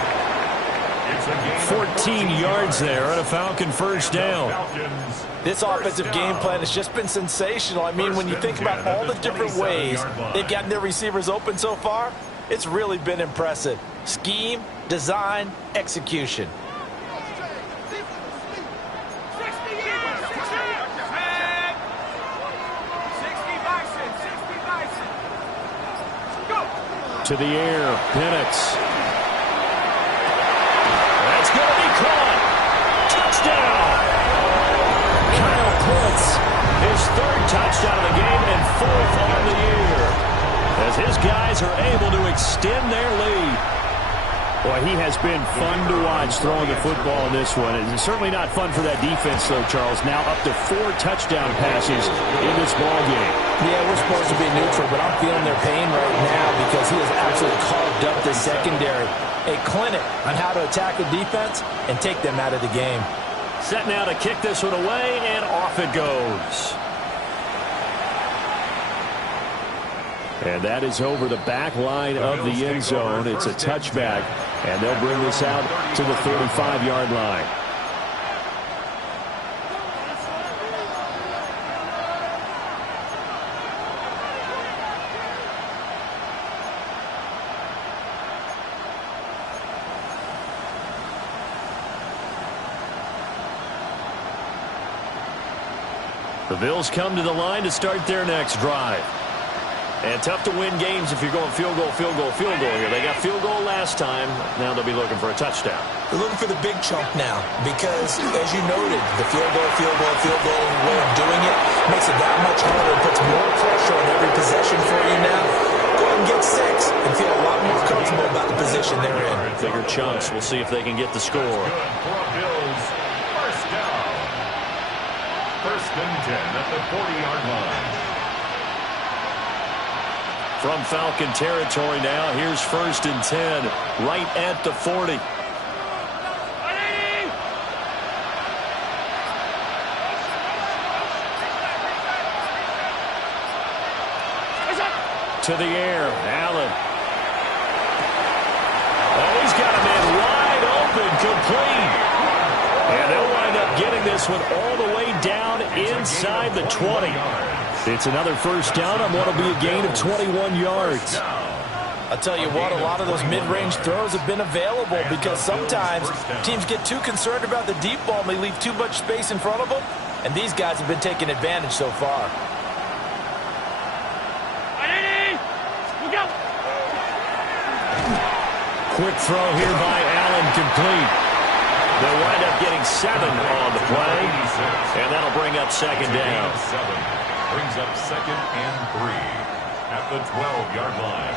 14 yards there on a Falcon first down. This offensive game plan has just been sensational. I mean, when you think about all the different ways they've gotten their receivers open so far, it's really been impressive. Scheme, design, execution. To the air, Penix. That's going to be caught. Touchdown! Kyle Pitts, his 3rd touchdown of the game and 4th on the year, as his guys are able to extend their lead. Boy, he has been fun to watch throwing the football in this one. It's certainly not fun for that defense, though, Charles. Now up to 4 touchdown passes in this ball game. Yeah, we're supposed to be neutral, but I'm feeling their pain right now because he has absolutely carved up the secondary. A clinic on how to attack the defense and take them out of the game. Set now to kick this one away, and off it goes. And that is over the back line of the end zone. It's a touchback, and they'll bring this out to the 35-yard line. The Bills come to the line to start their next drive. And tough to win games if you're going field goal, field goal, field goal here. They got field goal last time. Now they'll be looking for a touchdown. They're looking for the big chunk now because, as you noted, the field goal way of doing it makes it that much harder and puts more pressure on every possession for you now. Go ahead and get 6 and feel a lot more comfortable about the position they're in. Bigger chunks. We'll see if they can get the score. Bills, first down. 1st and 10 at the 40-yard line. From Falcon territory now, here's 1st and 10, right at the 40. To the air, Allen. Oh, he's got a man wide open, complete. And they'll wind up getting this one all the way down inside the 20. It's another first down on what will be a gain of 21 yards. I'll tell you what, a lot of those mid-range throws have been available because sometimes teams get too concerned about the deep ball and they leave too much space in front of them, and these guys have been taking advantage so far. Quick throw here by Allen, complete. They'll wind up getting 7 on the play, and that'll bring up 2nd down. Brings up 2nd and 3 at the 12-yard line.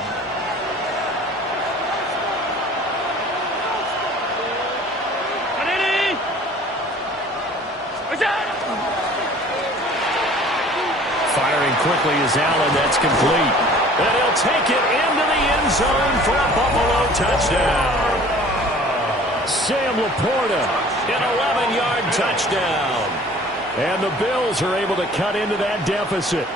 Firing quickly is Allen. That's complete. And he'll take it into the end zone for a Buffalo touchdown. Sam Laporta, an 11-yard touchdown. And the Bills are able to cut into that deficit.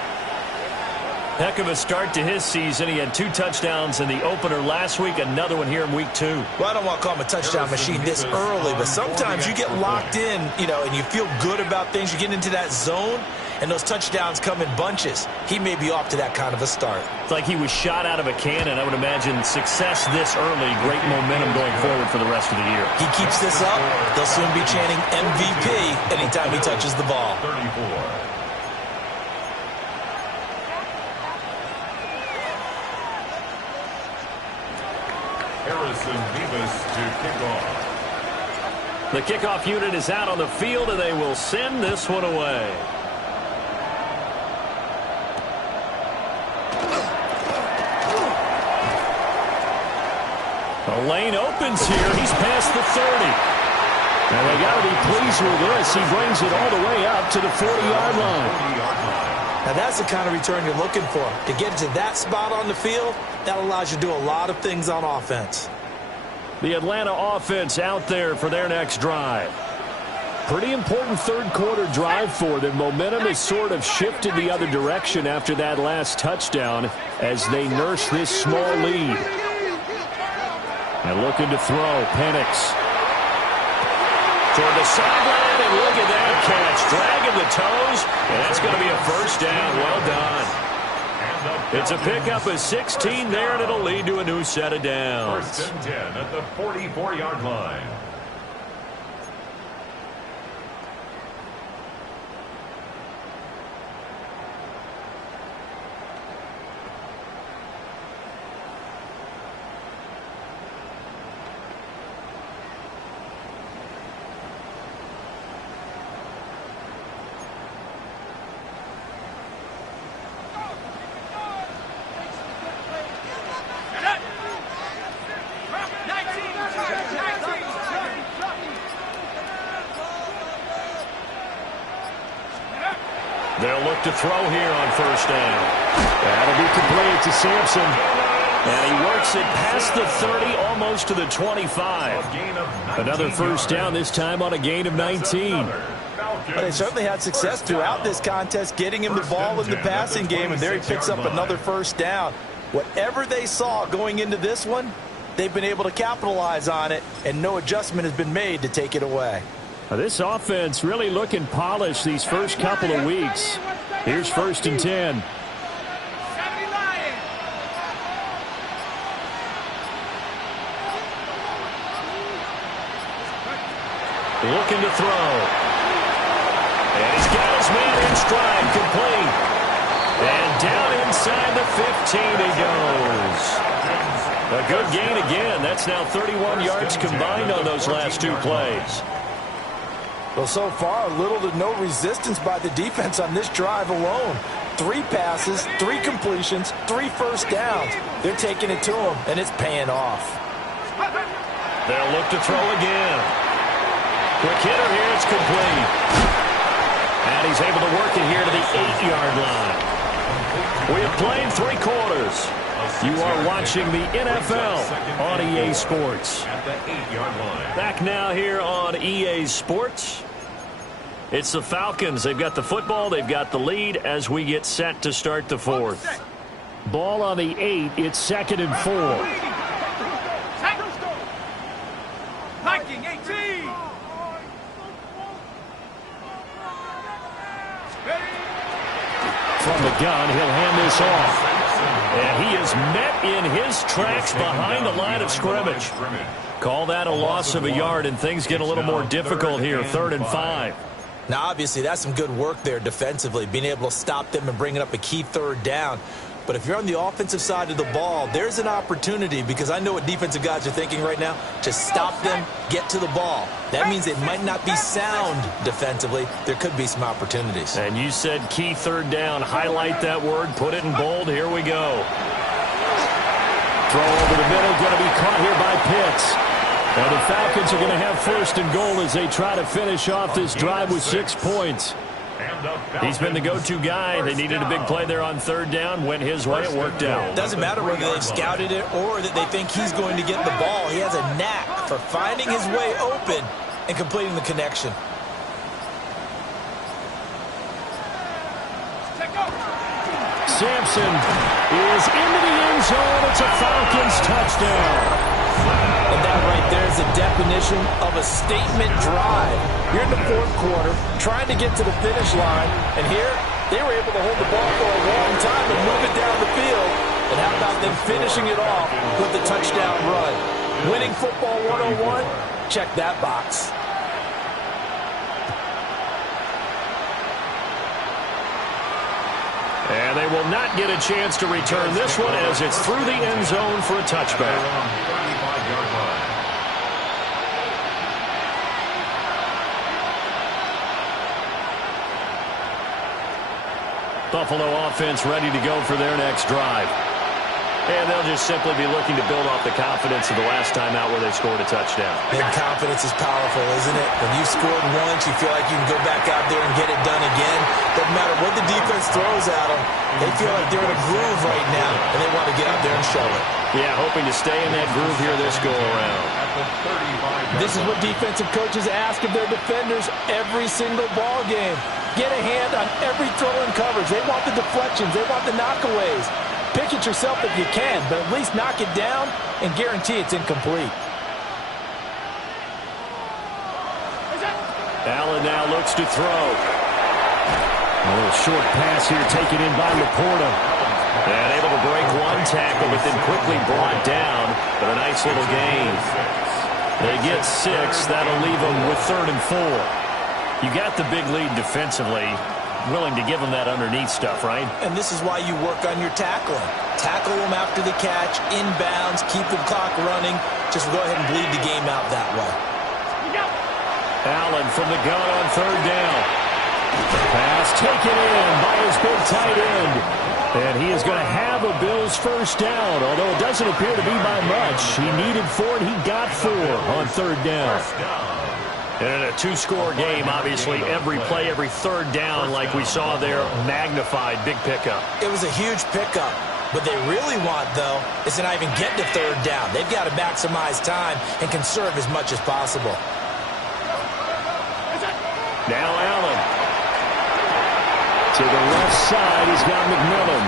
Heck of a start to his season. He had 2 touchdowns in the opener last week, another one here in week 2. Well, I don't want to call him a touchdown machine this early, but sometimes you get locked in, and you feel good about things. You get into that zone, and those touchdowns come in bunches. He may be off to that kind of a start. It's like he was shot out of a cannon. I would imagine success this early, great momentum going forward for the rest of the year. He keeps this up, they'll soon be chanting MVP anytime he touches the ball. 34. Harrison Vivas to kick off. The kickoff unit is out on the field, and they will send this one away. The lane opens here. He's past the 30. And they got to be pleased with this. He brings it all the way up to the 40-yard line. Now that's the kind of return you're looking for. To get to that spot on the field, that allows you to do a lot of things on offense. The Atlanta offense out there for their next drive. Pretty important third-quarter drive for them. Momentum has sort of shifted the other direction after that last touchdown as they nurse this small lead. And looking to throw, Penix. Toward the sideline, and look at that catch. Dragging the toes, and that's going to be a first down. Well done. It's a pickup of 16 there, and it'll lead to a new set of downs. First and 10 at the 44-yard line. They'll look to throw here on first down. That'll be complete to Sampson. And he works it past the 30, almost to the 25. Another first down, this time on a gain of 19. Well, they certainly had success throughout this contest, getting him the ball in the passing game, and there he picks up another first down. Whatever they saw going into this one, they've been able to capitalize on it, and no adjustment has been made to take it away. This offense really looking polished these first couple of weeks. Here's first and 10. Looking to throw. And he's got his man in stride, complete. And down inside the 15 he goes. A good gain again. That's now 31 yards combined on those last two plays. Well, so far, little to no resistance by the defense on this drive alone. 3 passes, 3 completions, 3 first downs. They're taking it to him, and it's paying off. They'll look to throw again. Quick hitter here, it's complete. And he's able to work it here to the 8-yard line. We have played 3 quarters. You are watching the NFL on EA Sports. Back now here on EA Sports. It's the Falcons. They've got the football. They've got the lead as we get set to start the 4th. Ball on the 8. It's 2nd and 4. Viking 18. From the gun, he'll hand this off. And he is met in his tracks behind the line of scrimmage. Call that a loss of a yard, and things get a little more difficult here. 3rd and 5. Now, obviously, that's some good work there defensively, being able to stop them and bringing up a key 3rd down. But if you're on the offensive side of the ball, there's an opportunity, because I know what defensive guys are thinking right now, to stop them, get to the ball. That means it might not be sound defensively. There could be some opportunities. And you said key 3rd down. Highlight that word. Put it in bold. Here we go. Throw over the middle. Going to be caught here by Pitts. Now the Falcons are going to have 1st and goal as they try to finish off this drive with 6 points. He's been the go-to guy. They needed a big play there on 3rd down. Went his way. It worked out. Doesn't matter whether they've scouted it or that they think he's going to get the ball. He has a knack for finding his way open and completing the connection. Sampson is into the end zone. It's a Falcons touchdown. And that right there is the definition of a statement drive. You're in the 4th quarter, trying to get to the finish line, and here they were able to hold the ball for a long time and move it down the field. And how about them finishing it off with the touchdown run? Winning football 101? Check that box. And they will not get a chance to return this one as it's through the end zone for a touchback. Buffalo offense ready to go for their next drive. And they'll just simply be looking to build off the confidence of the last time out where they scored a touchdown. And confidence is powerful, isn't it? When you scored once, you feel like you can go back out there and get it done again. Doesn't matter what the defense throws at them. They feel like they're in a groove right now, and they want to get out there and show it. Yeah, hoping to stay in that groove here this go-around. This is what defensive coaches ask of their defenders every single ball game. Get a hand on every throw in coverage. They want the deflections. They want the knockaways. Pick it yourself if you can, but at least knock it down and guarantee it's incomplete. Allen now looks to throw. A little short pass here taken in by Laporta. And able to break one tackle, but then quickly brought down. But a nice little gain. They get 6. That'll leave them with 3rd and 4. You got the big lead defensively. Willing to give them that underneath stuff, right? And this is why you work on your tackling. Tackle them after the catch, inbounds, keep the clock running. Just go ahead and bleed the game out that way. Allen from the gun on 3rd down. Pass taken in by his big tight end. And he is going to have a Bills first down, although it doesn't appear to be by much. He needed 4, and he got 4 on 3rd down. And in a 2-score game, obviously, every play, every 3rd down, like we saw there, magnified, big pickup. It was a huge pickup. What they really want, though, is to not even get to 3rd down. They've got to maximize time and conserve as much as possible. Now Allen. To the left side, he's got McMillan.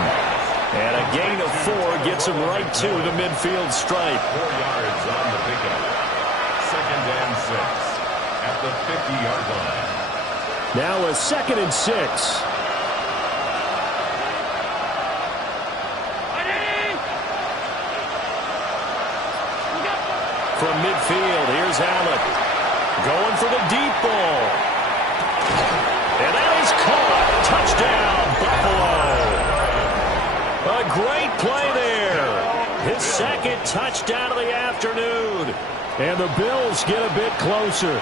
And a gain of 4 gets him right to the midfield stripe. 4 yards on the pickup. 2nd and 6. At the 50-yard line. Now a 2nd and 6. From midfield, here's Allen. Going for the deep ball. And that is caught. Touchdown, Buffalo. A great play there. His 2nd touchdown of the afternoon. And the Bills get a bit closer.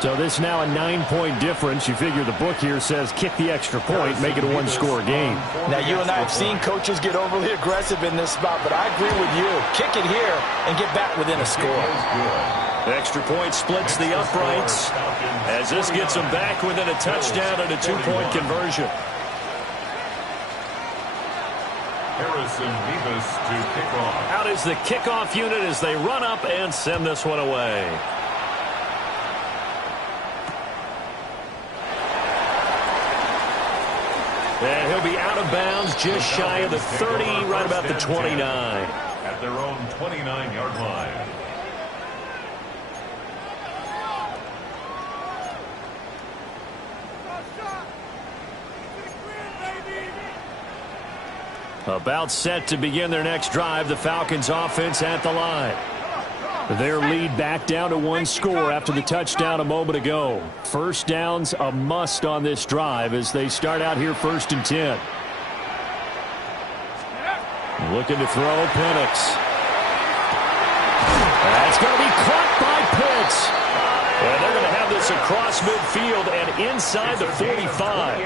So this now a 9-point difference. You figure the book here says kick the extra point, make it a 1-score game. Now, you and I have seen coaches get overly aggressive in this spot, but I agree with you. Kick it here and get back within a score. The extra point splits the uprights as this gets them back within a touchdown and a 2-point conversion. Harrison Vivas to kick off. Out is the kickoff unit as they run up and send this one away. And he'll be out of bounds just shy of the 30, right about the 29. At their own 29-yard line. About set to begin their next drive, the Falcons offense at the line. Their lead back down to 1 score after the touchdown a moment ago. First down's a must on this drive as they start out here 1st and 10. Looking to throw, Penix. That's going to be caught by Pitts. And they're going to have this across midfield and inside the 45.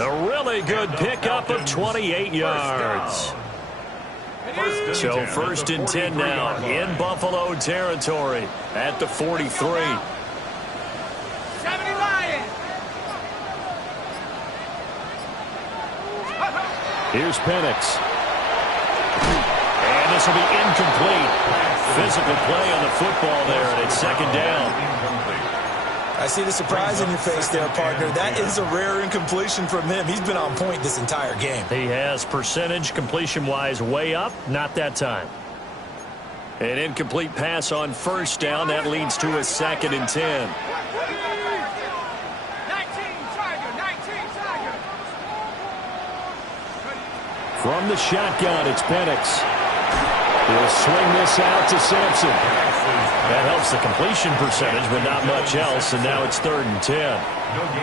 A really good pickup of 28 yards. So 1st and 10 now in Buffalo territory at the 43. 70 Lions. Here's Penix. And this will be incomplete. Physical play on the football there, and it's 2nd down. I see the surprise in your face there, partner. That is a rare incompletion from him. He's been on point this entire game. He has percentage completion-wise way up, not that time. An incomplete pass on 1st down. That leads to a 2nd and 10. 19 Tiger. From the shotgun, it's Penix. He'll swing this out to Sampson. That helps the completion percentage, but not much else, and now it's 3rd and 10.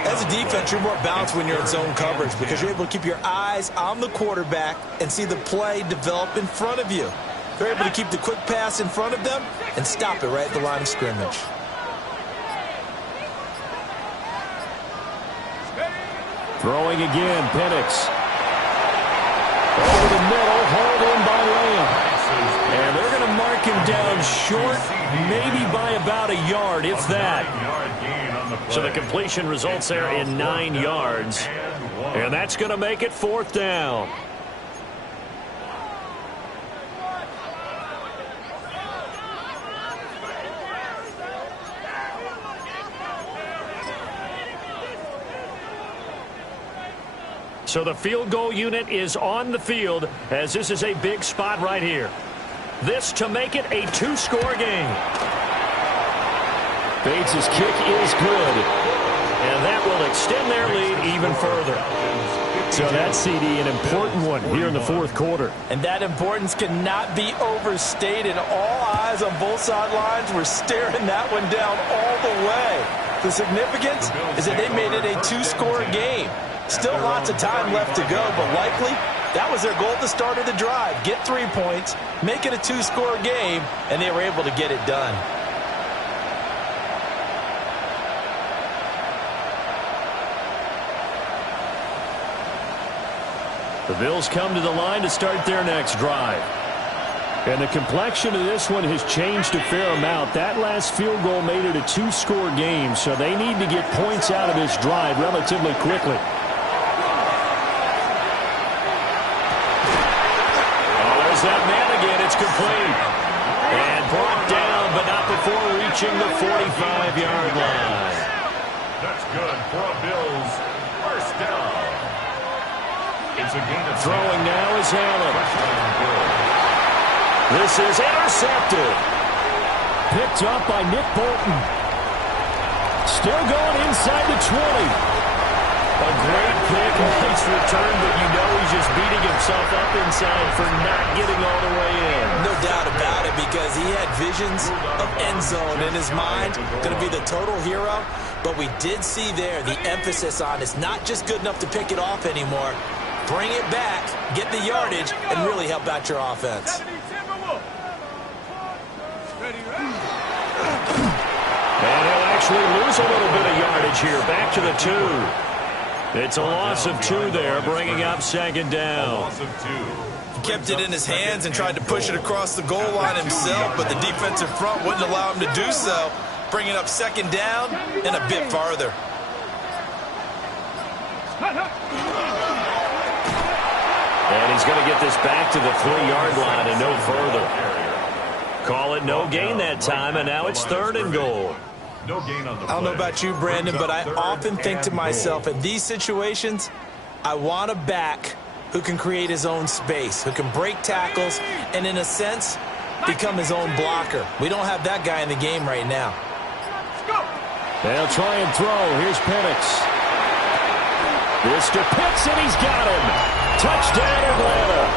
As a defense, you're more balanced when you're in zone coverage because you're able to keep your eyes on the quarterback and see the play develop in front of you. They're able to keep the quick pass in front of them and stop it right at the line of scrimmage. Throwing again, Penix. Over the middle, hauled in by Lamb. And they're going to mark him down short, maybe by about a yard, if that. So the completion results there in 9 yards. And that's going to make it 4th down. So the field goal unit is on the field as this is a big spot right here. This to make it a 2-score game. Bates' kick is good. And that will extend their lead even further. So that's, CD, an important one here in the 4th quarter. And that importance cannot be overstated. All eyes on both sidelines were staring that one down all the way. The significance is that they made it a 2-score game. Still lots of time left to go, but likely that was their goal at the start of the drive. Get 3 points, make it a 2-score game, and they were able to get it done. The Bills come to the line to start their next drive. And the complexion of this one has changed a fair amount. That last field goal made it a 2-score game, so they need to get points out of this drive relatively quickly. That man again, it's complete. And brought down, but not before reaching the 45-yard line. That's good for a Bills 1st down. It's a gain of throwing now is Allen. This is intercepted. Picked up by Nick Bolton. Still going inside the 20. A great pick, nice return, but you know he's just beating himself up inside for not getting all the way in. No doubt about it, because he had visions of end zone in his mind. Going to be the total hero. But we did see there the emphasis on it's not just good enough to pick it off anymore. Bring it back, get the yardage, and really help out your offense. And he'll actually lose a little bit of yardage here. Back to the 2. It's a loss of 2 there, bringing up 2nd down. He kept it in his hands and tried to push it across the goal line himself, but the defensive front wouldn't allow him to do so, bringing up 2nd down and a bit farther. And he's going to get this back to the 3-yard line and no further. Call it no gain that time, and now it's 3rd and goal. No gain on the I don't know about you, Brandon, but I often think to myself, in these situations, I want a back who can create his own space, who can break tackles, and in a sense, become his own blocker. We don't have that guy in the game right now. They'll try and throw. Here's Penix. Mr. Pitts, and he's got him. Touchdown, Atlanta.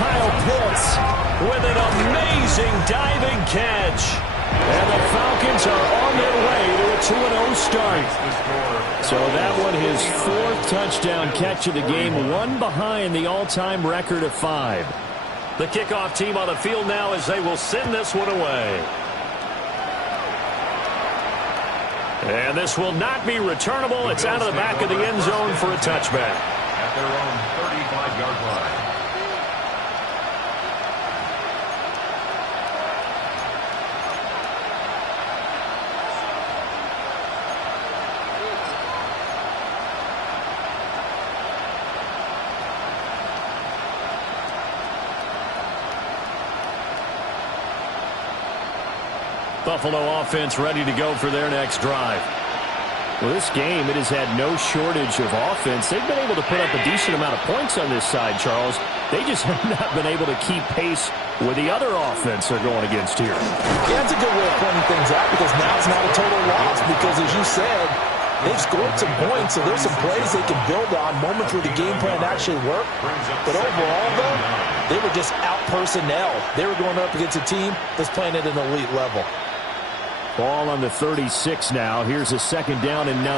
Kyle Pitts with an amazing diving catch. And the Falcons are on their way to a 2-0 start. So that one, his 4th touchdown catch of the game, one behind the all-time record of 5. The kickoff team on the field now as they will send this one away. And this will not be returnable. It's out of the back of the end zone for a touchback. At their own 35-yard line. Buffalo offense ready to go for their next drive. Well, this game, it has had no shortage of offense. They've been able to put up a decent amount of points on this side, Charles. They just have not been able to keep pace with the other offense they're going against here. Yeah, that's a good way of pointing things out, because now it's not a total loss, because as you said, they've scored some points, so there's some plays they can build on, moments where the game plan actually worked. But overall, though, they were just out-personnel. They were going up against a team that's playing at an elite level. Ball on the 36 now. Here's a 2nd down and 9.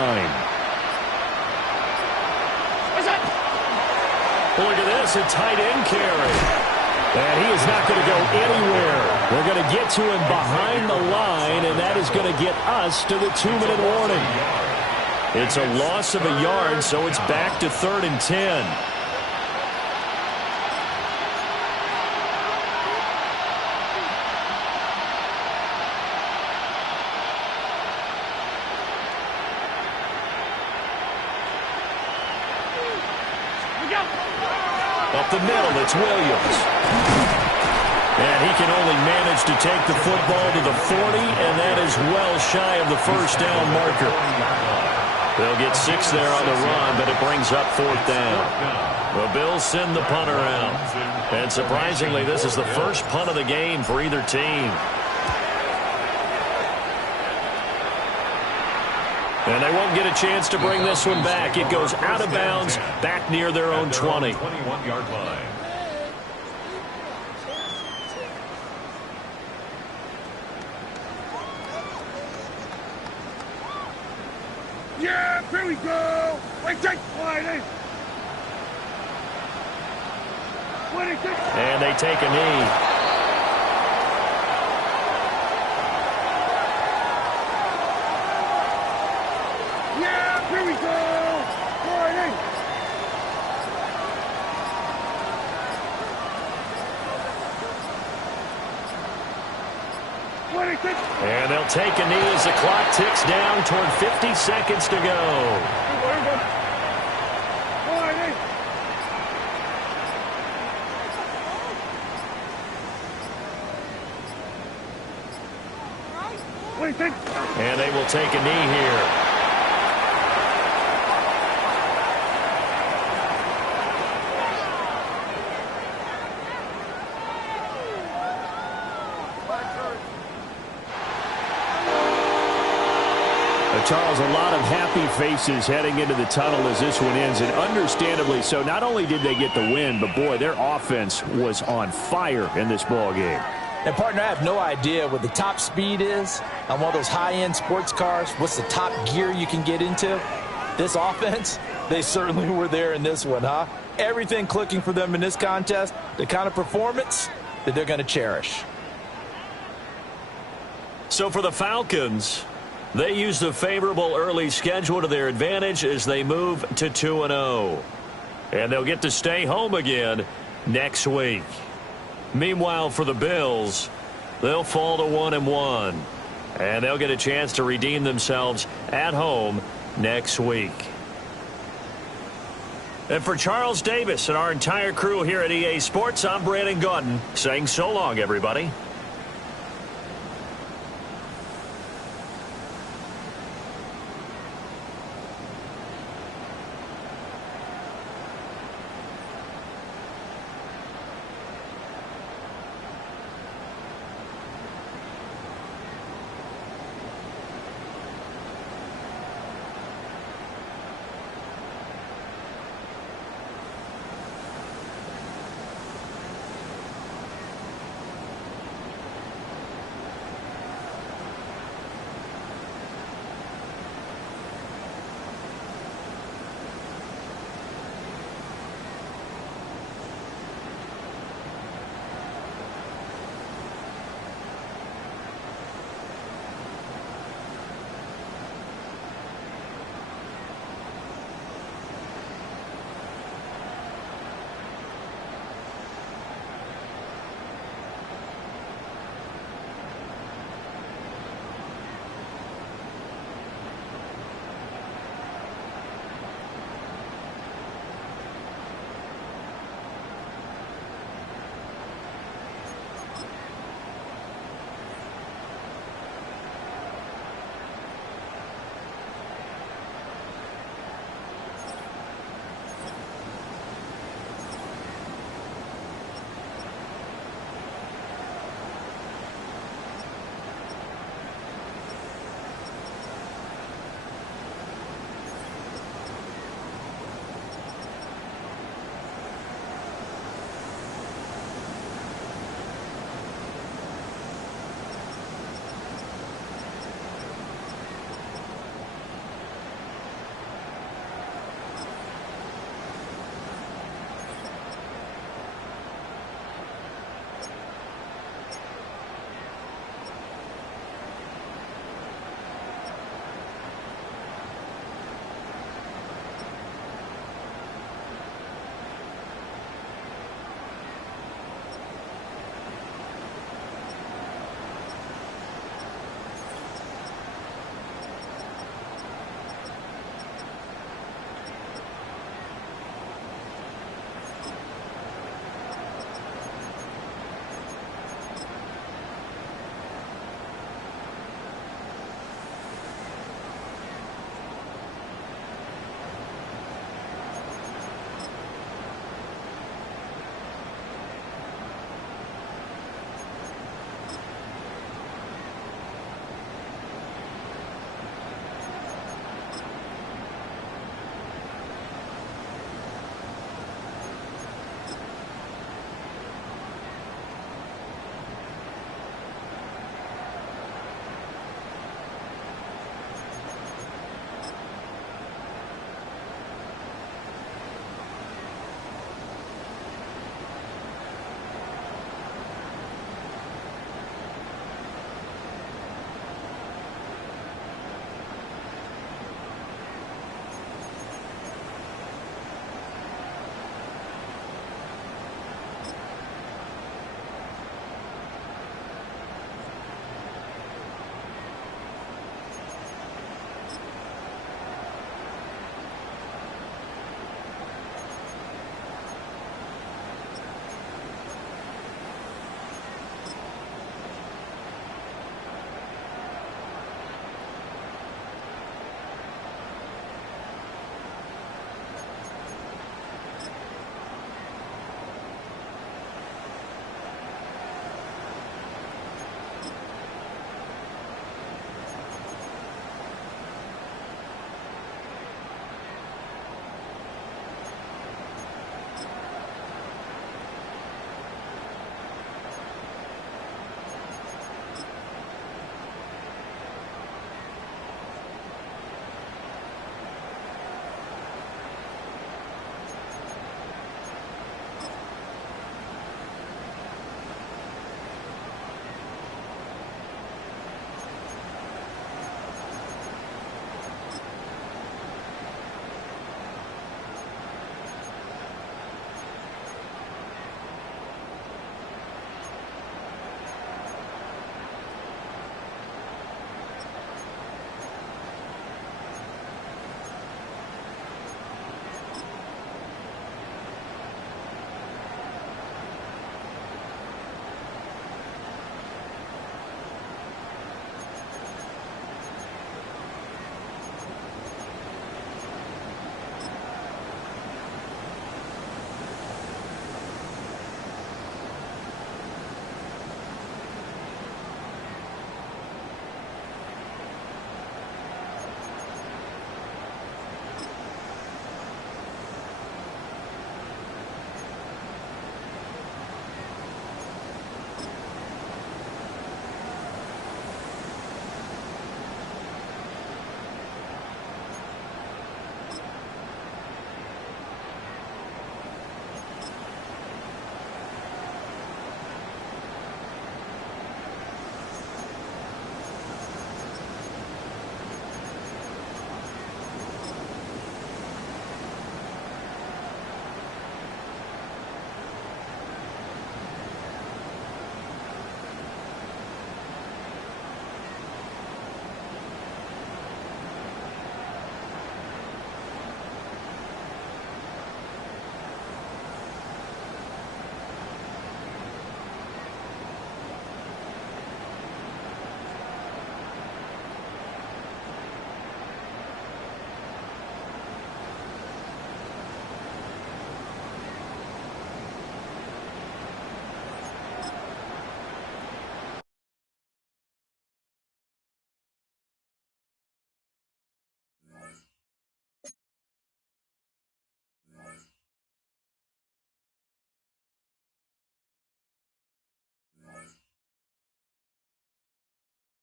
Look at this, a tight end carry. And he is not going to go anywhere. We're going to get to him behind the line, and that is going to get us to the 2-minute warning. It's a loss of a yard, so it's back to 3rd and 10. Up the middle, it's Williams. And he can only manage to take the football to the 40, and that is well shy of the first down marker. They'll get 6 there on the run, but it brings up 4th down. The Bills send the punter out. And surprisingly, this is the first punt of the game for either team. And they won't get a chance to bring this one back. It goes out of bounds, back near their own 20. 21-yard line. Yeah, here we go. Wait, take Whitey. And they take a knee. Yeah, here we go. Whitey. And they'll take a knee as the clock ticks down toward 50 seconds to go. And they will take a knee here. Charles, a lot of happy faces heading into the tunnel as this one ends, and understandably so. Not only did they get the win, but boy, their offense was on fire in this ball game. And, partner, I have no idea what the top speed is on one of those high-end sports cars. What's the top gear you can get into? This offense, they certainly were there in this one, huh? Everything clicking for them in this contest, the kind of performance that they're going to cherish. So for the Falcons, they used a favorable early schedule to their advantage as they move to 2-0. And they'll get to stay home again next week. Meanwhile, for the Bills, they'll fall to 1-1. And they'll get a chance to redeem themselves at home next week. And for Charles Davis and our entire crew here at EA Sports, I'm Brandon Gaudin saying so long, everybody.